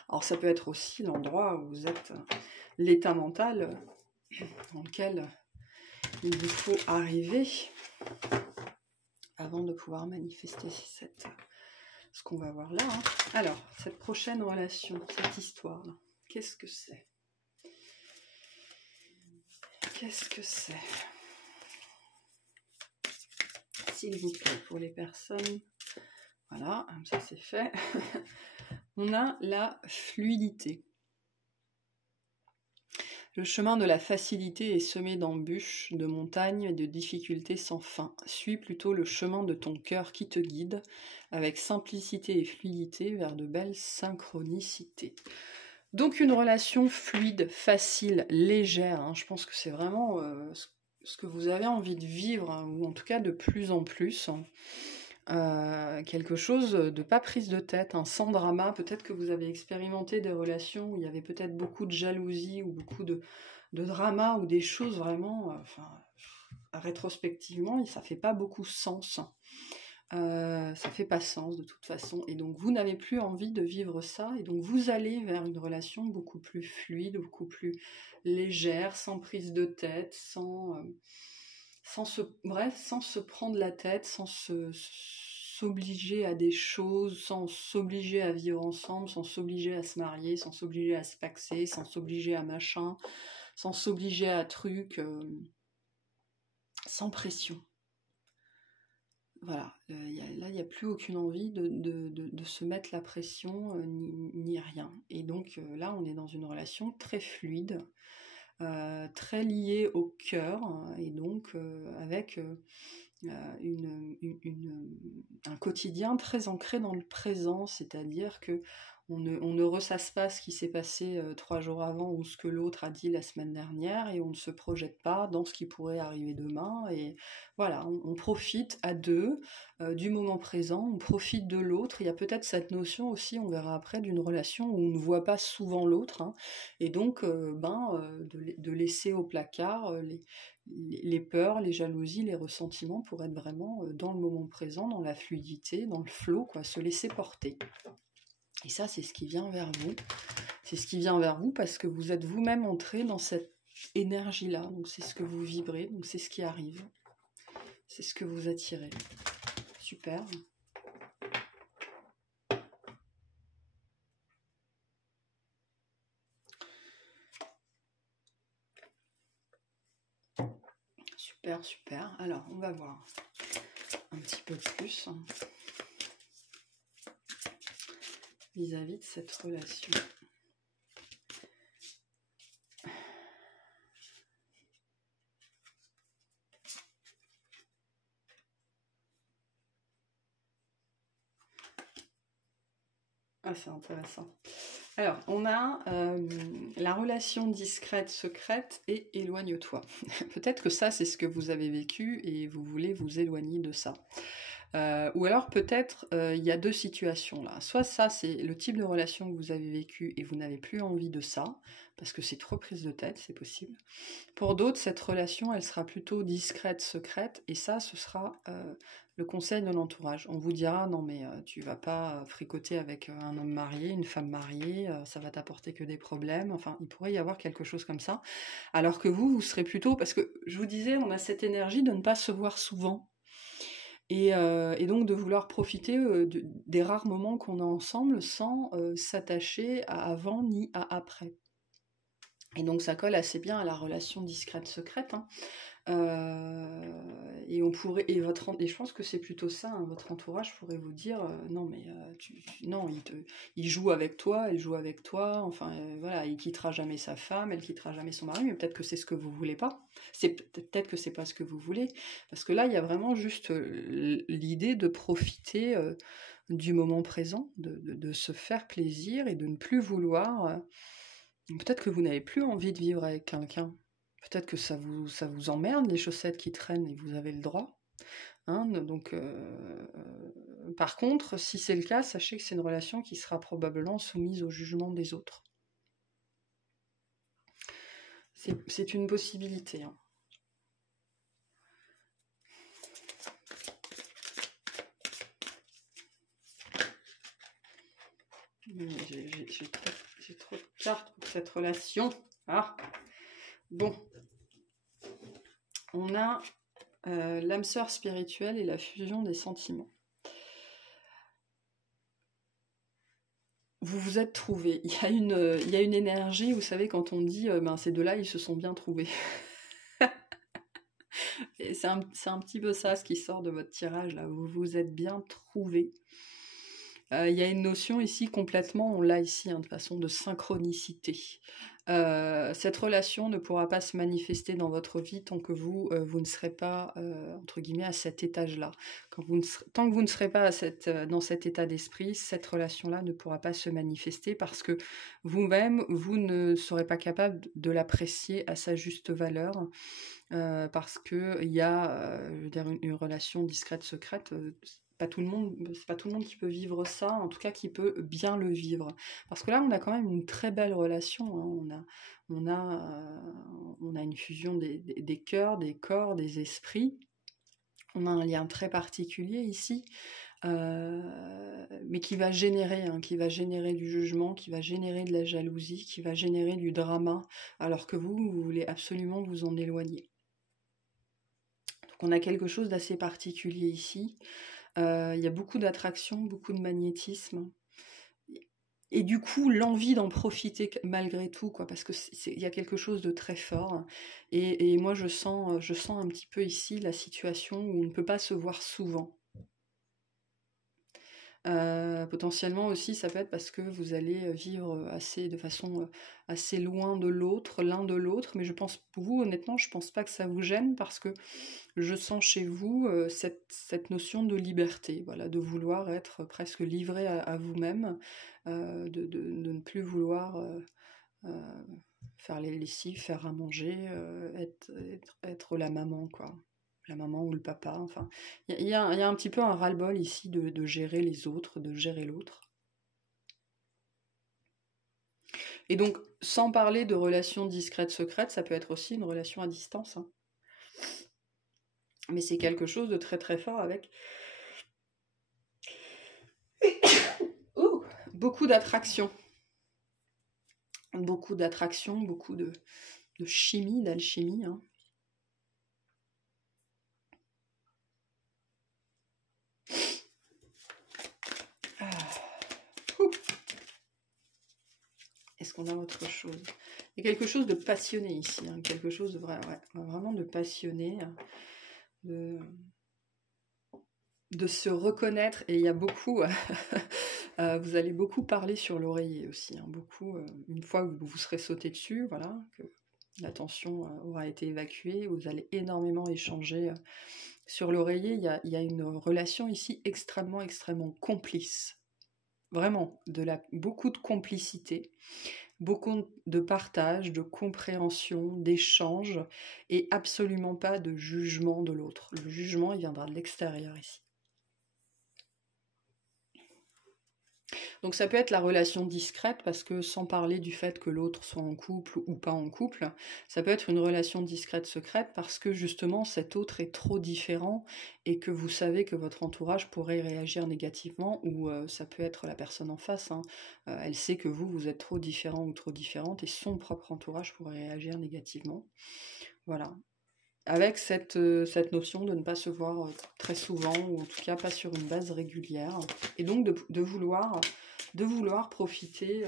Alors ça peut être aussi l'endroit où vous êtes, l'état mental dans lequel il vous faut arriver avant de pouvoir manifester ce qu'on va voir là. Hein. Alors, cette prochaine relation, cette histoire-là, qu'est-ce que c'est? Qu'est-ce que c'est? S'il vous plaît, pour les personnes, voilà, ça c'est fait. On a la fluidité. Le chemin de la facilité est semé d'embûches, de montagnes et de difficultés sans fin. Suis plutôt le chemin de ton cœur qui te guide, avec simplicité et fluidité vers de belles synchronicités. Donc une relation fluide, facile, légère, hein, je pense que c'est vraiment ce que vous avez envie de vivre, hein, ou en tout cas de plus en plus. Quelque chose de pas prise de tête, hein, sans drama. Peut-être que vous avez expérimenté des relations où il y avait peut-être beaucoup de jalousie ou beaucoup de drama ou des choses vraiment, rétrospectivement, ça fait pas beaucoup sens. Ça fait pas sens de toute façon. Et donc vous n'avez plus envie de vivre ça. Et donc vous allez vers une relation beaucoup plus fluide, beaucoup plus légère, sans prise de tête, sans se prendre la tête, sans s'obliger à des choses, sans s'obliger à vivre ensemble, sans s'obliger à se marier, sans s'obliger à se paxer, sans s'obliger à machin, sans s'obliger à truc, sans pression. Voilà, là, il n'y a plus aucune envie de se mettre la pression, ni rien. Et donc là, on est dans une relation très fluide, très liée au cœur, hein, et donc avec un quotidien très ancré dans le présent, c'est-à-dire que on ne ressasse pas ce qui s'est passé 3 jours avant ou ce que l'autre a dit la semaine dernière, et on ne se projette pas dans ce qui pourrait arriver demain. Et voilà, on profite à deux du moment présent, on profite de l'autre. Il y a peut-être cette notion aussi, on verra après, d'une relation où on ne voit pas souvent l'autre, hein, et donc de laisser au placard les peurs, les jalousies, les ressentiments pour être vraiment dans le moment présent, dans la fluidité, dans le flow, quoi, se laisser porter. Et ça, c'est ce qui vient vers vous. C'est ce qui vient vers vous parce que vous êtes vous-même entré dans cette énergie-là. Donc c'est ce que vous vibrez, donc c'est ce qui arrive. C'est ce que vous attirez. Super. Super, super. Alors, on va voir un petit peu plus vis-à-vis de cette relation. Ah, c'est intéressant. Alors, on a la relation discrète, secrète et éloigne-toi. Peut-être que ça, c'est ce que vous avez vécu et vous voulez vous éloigner de ça. Ou alors peut-être il y a deux situations là. Soit ça, c'est le type de relation que vous avez vécu et vous n'avez plus envie de ça, parce que c'est trop prise de tête, c'est possible. Pour d'autres, cette relation, elle sera plutôt discrète, secrète, et ça, ce sera le conseil de l'entourage. On vous dira, non mais tu vas pas fricoter avec un homme marié, une femme mariée, ça va t'apporter que des problèmes, enfin, il pourrait y avoir quelque chose comme ça. Alors que vous serez plutôt, parce que je vous disais, on a cette énergie de ne pas se voir souvent, et donc de vouloir profiter des rares moments qu'on a ensemble sans s'attacher à avant ni à après. Et donc ça colle assez bien à la relation discrète-secrète, hein. Et je pense que c'est plutôt ça, hein, votre entourage pourrait vous dire non mais non, il joue avec toi, elle joue avec toi, enfin voilà, il quittera jamais sa femme, elle quittera jamais son mari, mais peut-être que c'est ce que vous voulez pas, peut-être que c'est pas ce que vous voulez, parce que là il y a vraiment juste l'idée de profiter du moment présent, de se faire plaisir et de ne plus vouloir. Peut-être que vous n'avez plus envie de vivre avec quelqu'un. Peut-être que ça vous emmerde, les chaussettes qui traînent, et vous avez le droit. Hein, donc, par contre, si c'est le cas, sachez que c'est une relation qui sera probablement soumise au jugement des autres. C'est une possibilité. Hein. J'ai trop de cartes pour cette relation. Ah, bon. On a l'âme sœur spirituelle et la fusion des sentiments. Vous vous êtes trouvés. Il y a une énergie, vous savez, quand on dit ces deux-là, ils se sont bien trouvés. Et c'est un petit peu ça ce qui sort de votre tirage là. Vous vous êtes bien trouvés. Il y a une notion ici complètement, on l'a ici, de façon de synchronicité. Cette relation ne pourra pas se manifester dans votre vie tant que vous ne serez pas, entre guillemets, à cet étage-là. Tant que vous ne serez pas dans cet état d'esprit, cette relation-là ne pourra pas se manifester parce que vous-même, vous ne serez pas capable de l'apprécier à sa juste valeur. Parce qu'il y a une relation discrète-secrète. C'est pas tout le monde qui peut vivre ça, en tout cas qui peut bien le vivre. Parce que là, on a quand même une très belle relation. Hein. On a une fusion des cœurs, des corps, des esprits. On a un lien très particulier ici, mais qui va générer du jugement, qui va générer de la jalousie, qui va générer du drama, alors que vous voulez absolument vous en éloigner. Donc on a quelque chose d'assez particulier ici. Il y a beaucoup d'attraction, beaucoup de magnétisme. Et du coup, l'envie d'en profiter malgré tout, quoi, parce que il y a quelque chose de très fort. Et moi, je sens un petit peu ici la situation où on ne peut pas se voir souvent. Potentiellement aussi, ça peut être parce que vous allez vivre de façon assez loin de l'autre, l'un de l'autre, mais je pense, pour vous, honnêtement, je pense pas que ça vous gêne parce que je sens chez vous cette notion de liberté, voilà, de vouloir être presque livré à vous-même, de ne plus vouloir faire les lessives, faire à manger, être la maman, quoi. La maman ou le papa, enfin. Il y a un petit peu un ras-le-bol ici de gérer les autres, de gérer l'autre. Et donc, sans parler de relations discrètes-secrètes, ça peut être aussi une relation à distance. Hein. Mais c'est quelque chose de très très fort avec beaucoup d'attraction. Beaucoup d'attraction, beaucoup de chimie, d'alchimie. Hein. Est-ce qu'on a autre chose? Il y a quelque chose de passionné ici, hein, quelque chose de vraiment de passionné, de se reconnaître, et il y a beaucoup, vous allez beaucoup parler sur l'oreiller aussi, hein, beaucoup, une fois que vous serez sauté dessus, voilà, que la tension aura été évacuée, vous allez énormément échanger sur l'oreiller. Il y a une relation ici extrêmement, extrêmement complice. Vraiment, beaucoup de complicité, beaucoup de partage, de compréhension, d'échange, et absolument pas de jugement de l'autre. Le jugement, il viendra de l'extérieur ici. Donc ça peut être la relation discrète, parce que sans parler du fait que l'autre soit en couple ou pas en couple, ça peut être une relation discrète secrète parce que justement cet autre est trop différent et que vous savez que votre entourage pourrait réagir négativement, ou ça peut être la personne en face, hein. Elle sait que vous êtes trop différent ou trop différente et son propre entourage pourrait réagir négativement. Voilà. Avec cette notion de ne pas se voir très souvent, ou en tout cas pas sur une base régulière, et donc de vouloir profiter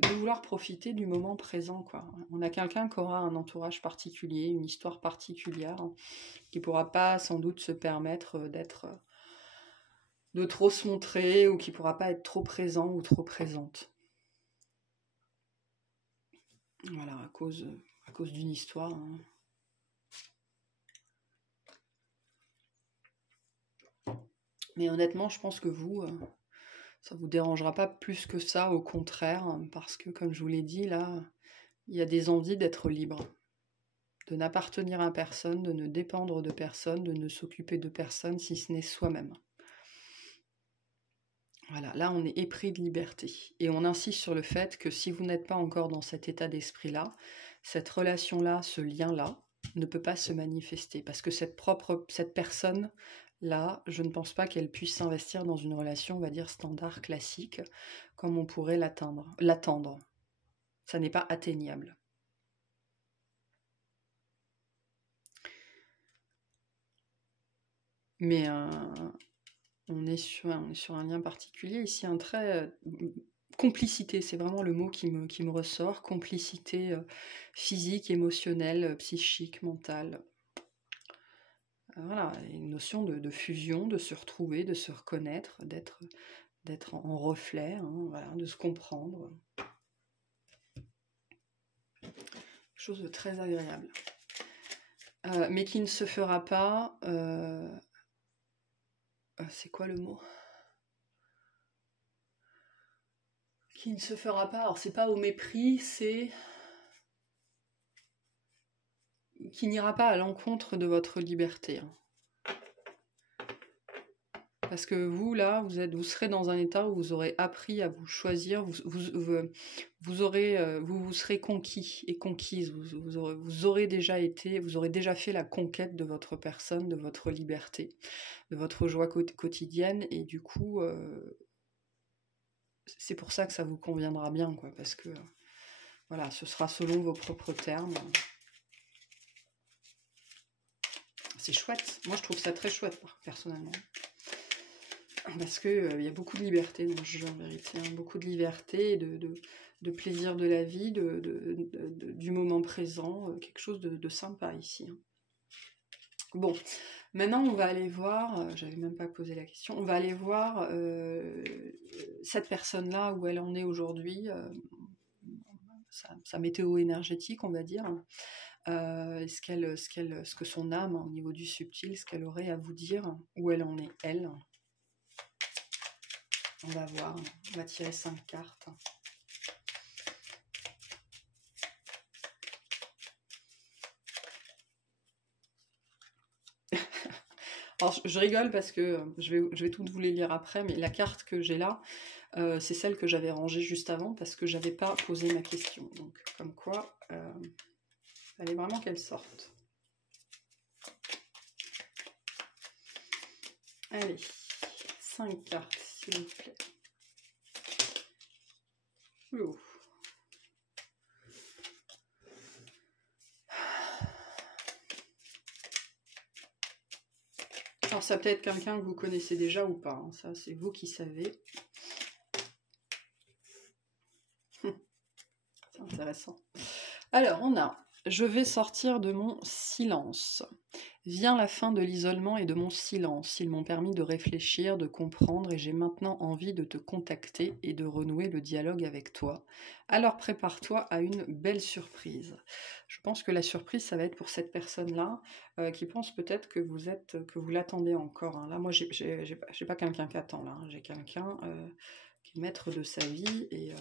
de vouloir profiter du moment présent, quoi. On a quelqu'un qui aura un entourage particulier, une histoire particulière, qui pourra pas sans doute se permettre de trop se montrer, ou qui pourra pas être trop présent ou trop présente. Voilà, à cause d'une histoire. Hein. Mais honnêtement, je pense que vous, ça vous dérangera pas plus que ça, au contraire, parce que, comme je vous l'ai dit, là, il y a des envies d'être libre, de n'appartenir à personne, de ne dépendre de personne, de ne s'occuper de personne, si ce n'est soi-même. Voilà, là, on est épris de liberté. Et on insiste sur le fait que si vous n'êtes pas encore dans cet état d'esprit-là, cette relation-là, ce lien-là, ne peut pas se manifester. Parce que cette personne-là, je ne pense pas qu'elle puisse s'investir dans une relation, on va dire, standard, classique, comme on pourrait l'attendre. Ça n'est pas atteignable. Mais on est sur un lien particulier ici, un trait... complicité, c'est vraiment le mot qui me ressort. Complicité physique, émotionnelle, psychique, mentale. Voilà, une notion de fusion, de se retrouver, de se reconnaître, d'être en reflet, hein, voilà, de se comprendre. Chose de très agréable. Mais qui ne se fera pas... c'est quoi le mot ? Qui ne se fera pas, alors c'est pas au mépris, c'est... qui n'ira pas à l'encontre de votre liberté. Hein. Parce que vous, là, vous serez dans un état où vous aurez appris à vous choisir, vous serez conquis et conquise, vous aurez déjà fait la conquête de votre personne, de votre liberté, de votre joie quotidienne, et du coup, c'est pour ça que ça vous conviendra bien, quoi, parce que, voilà, ce sera selon vos propres termes. C'est chouette, moi je trouve ça très chouette, personnellement. Parce qu'il y a beaucoup de liberté dans ce jeu, en vérité. Hein. Beaucoup de liberté, de plaisir de la vie, du moment présent. Quelque chose de sympa ici. Hein. Bon, maintenant on va aller voir, j'avais même pas posé la question, on va aller voir cette personne-là, où elle en est aujourd'hui, sa météo énergétique, on va dire. Ce que son âme, au niveau du subtil, ce qu'elle aurait à vous dire, où elle en est, elle. On va voir, on va tirer 5 cartes. Alors je rigole parce que je vais toutes vous les lire après, mais la carte que j'ai là, c'est celle que j'avais rangée juste avant parce que j'avais pas posé ma question. Donc comme quoi, il fallait vraiment qu'elle sorte. Allez, 5 cartes s'il vous plaît. Ouh. Alors ça peut être quelqu'un que vous connaissez déjà ou pas, hein. Ça c'est vous qui savez. C'est intéressant. Alors on a, je vais sortir de mon silence. Vient la fin de l'isolement et de mon silence. Ils m'ont permis de réfléchir, de comprendre, et j'ai maintenant envie de te contacter et de renouer le dialogue avec toi. Alors prépare-toi à une belle surprise. Je pense que la surprise, ça va être pour cette personne-là, qui pense peut-être que vous l'attendez encore. Hein. Là, moi, j'ai pas quelqu'un qui attend, là. Hein. J'ai quelqu'un qui est maître de sa vie, et...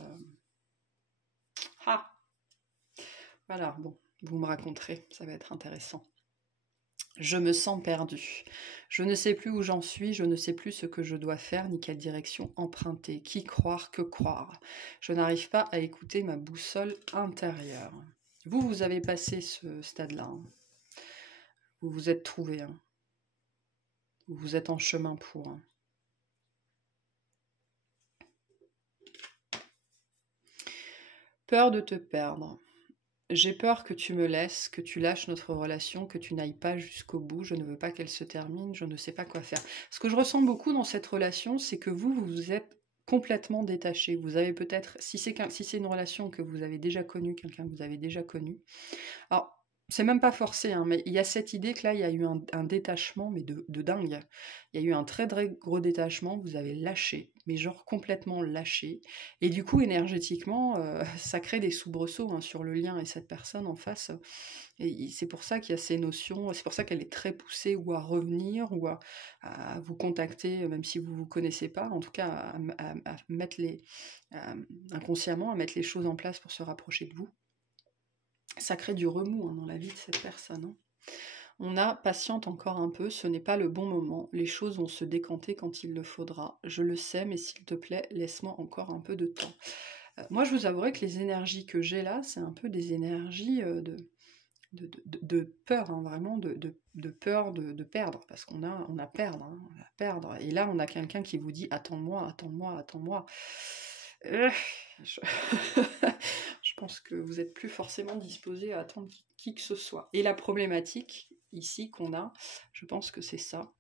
Ah! Voilà, bon, vous me raconterez, ça va être intéressant. Je me sens perdue. Je ne sais plus où j'en suis, je ne sais plus ce que je dois faire, ni quelle direction emprunter. Qui croire, que croire. Je n'arrive pas à écouter ma boussole intérieure. Vous avez passé ce stade-là. Hein. Vous vous êtes trouvé. Hein. Vous êtes en chemin pour. Hein. Peur de te perdre. J'ai peur que tu me laisses, que tu lâches notre relation, que tu n'ailles pas jusqu'au bout. Je ne veux pas qu'elle se termine, je ne sais pas quoi faire. Ce que je ressens beaucoup dans cette relation, c'est que vous êtes complètement détaché. Vous avez peut-être, si c'est une relation que vous avez déjà connue, quelqu'un que vous avez déjà connu, alors c'est même pas forcé, hein, mais il y a cette idée que là, il y a eu un détachement, mais de dingue. Il y a eu un très très gros détachement, vous avez lâché, mais genre complètement lâché. Et du coup, énergétiquement, ça crée des soubresauts, hein, sur le lien et cette personne en face. Et c'est pour ça qu'il y a ces notions, c'est pour ça qu'elle est très poussée ou à revenir ou à vous contacter, même si vous ne vous connaissez pas, en tout cas à mettre inconsciemment, à mettre les choses en place pour se rapprocher de vous. Ça crée du remous, hein, dans la vie de cette personne. Hein. On a patiente encore un peu, ce n'est pas le bon moment, les choses vont se décanter quand il le faudra. Je le sais, mais s'il te plaît, laisse-moi encore un peu de temps. Moi, je vous avouerai que les énergies que j'ai là, c'est un peu des énergies de peur, hein, vraiment, de peur de perdre, parce qu'on a, on a perdre, hein, on a perdre. Et là, on a quelqu'un qui vous dit attends-moi, attends-moi, attends-moi. Je... je pense que vous n'êtes plus forcément disposé à attendre qui que ce soit. Et la problématique ici qu'on a, je pense que c'est ça.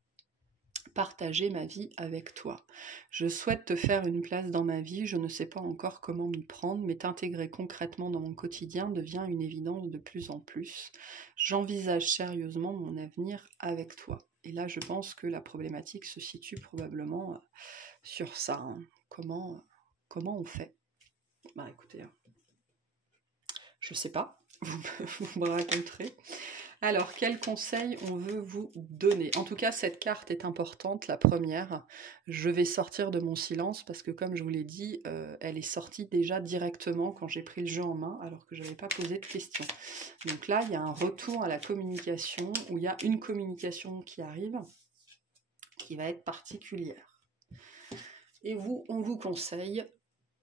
Partager ma vie avec toi. Je souhaite te faire une place dans ma vie, je ne sais pas encore comment m'y prendre, mais t'intégrer concrètement dans mon quotidien devient une évidence de plus en plus. J'envisage sérieusement mon avenir avec toi. Et là, je pense que la problématique se situe probablement sur ça. Hein. Comment on fait? Bah écoutez, je sais pas, vous me raconterez. Alors, quel conseil on veut vous donner? En tout cas, cette carte est importante, la première. Je vais sortir de mon silence parce que, comme je vous l'ai dit, elle est sortie déjà directement quand j'ai pris le jeu en main, alors que je n'avais pas posé de questions. Donc là, il y a un retour à la communication, où il y a une communication qui arrive, qui va être particulière. Et vous, on vous conseille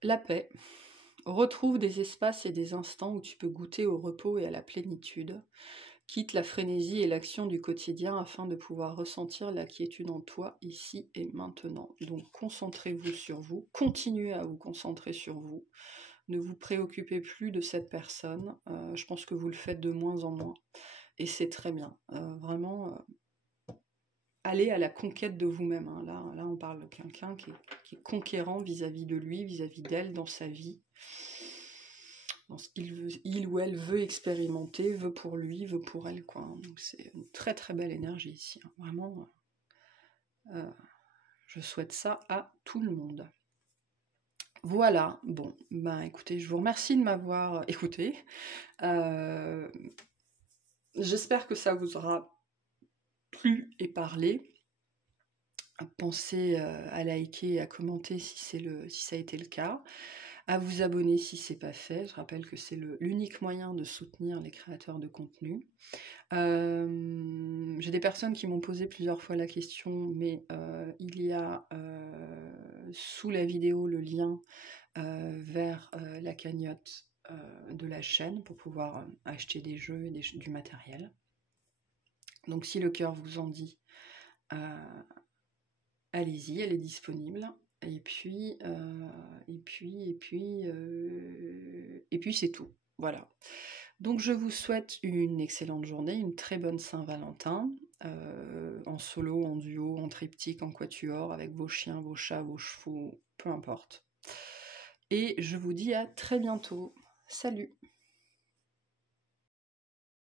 la paix. Retrouve des espaces et des instants où tu peux goûter au repos et à la plénitude. Quitte la frénésie et l'action du quotidien afin de pouvoir ressentir la quiétude en toi, ici et maintenant. Donc concentrez-vous sur vous, continuez à vous concentrer sur vous. Ne vous préoccupez plus de cette personne. Je pense que vous le faites de moins en moins. Et c'est très bien. Vraiment, allez à la conquête de vous-même. Hein. Là, on parle de quelqu'un qui est conquérant vis-à-vis de lui, vis-à-vis d'elle, dans sa vie. Dans ce il ou elle veut expérimenter, veut pour lui, veut pour elle, quoi. Donc c'est une très très belle énergie ici, hein. Vraiment, je souhaite ça à tout le monde. Voilà, bon, ben écoutez, je vous remercie de m'avoir écouté. J'espère que ça vous aura plu et parlé. Pensez à liker et à commenter si ça a été le cas. À vous abonner si ce n'est pas fait. Je rappelle que c'est l'unique moyen de soutenir les créateurs de contenu. J'ai des personnes qui m'ont posé plusieurs fois la question, mais il y a sous la vidéo le lien vers la cagnotte de la chaîne pour pouvoir acheter des jeux et du matériel. Donc si le cœur vous en dit, allez-y, elle est disponible. Et puis c'est tout. Voilà. Donc je vous souhaite une excellente journée, une très bonne Saint-Valentin, en solo, en duo, en triptyque, en quatuor, avec vos chiens, vos chats, vos chevaux, peu importe. Et je vous dis à très bientôt. Salut!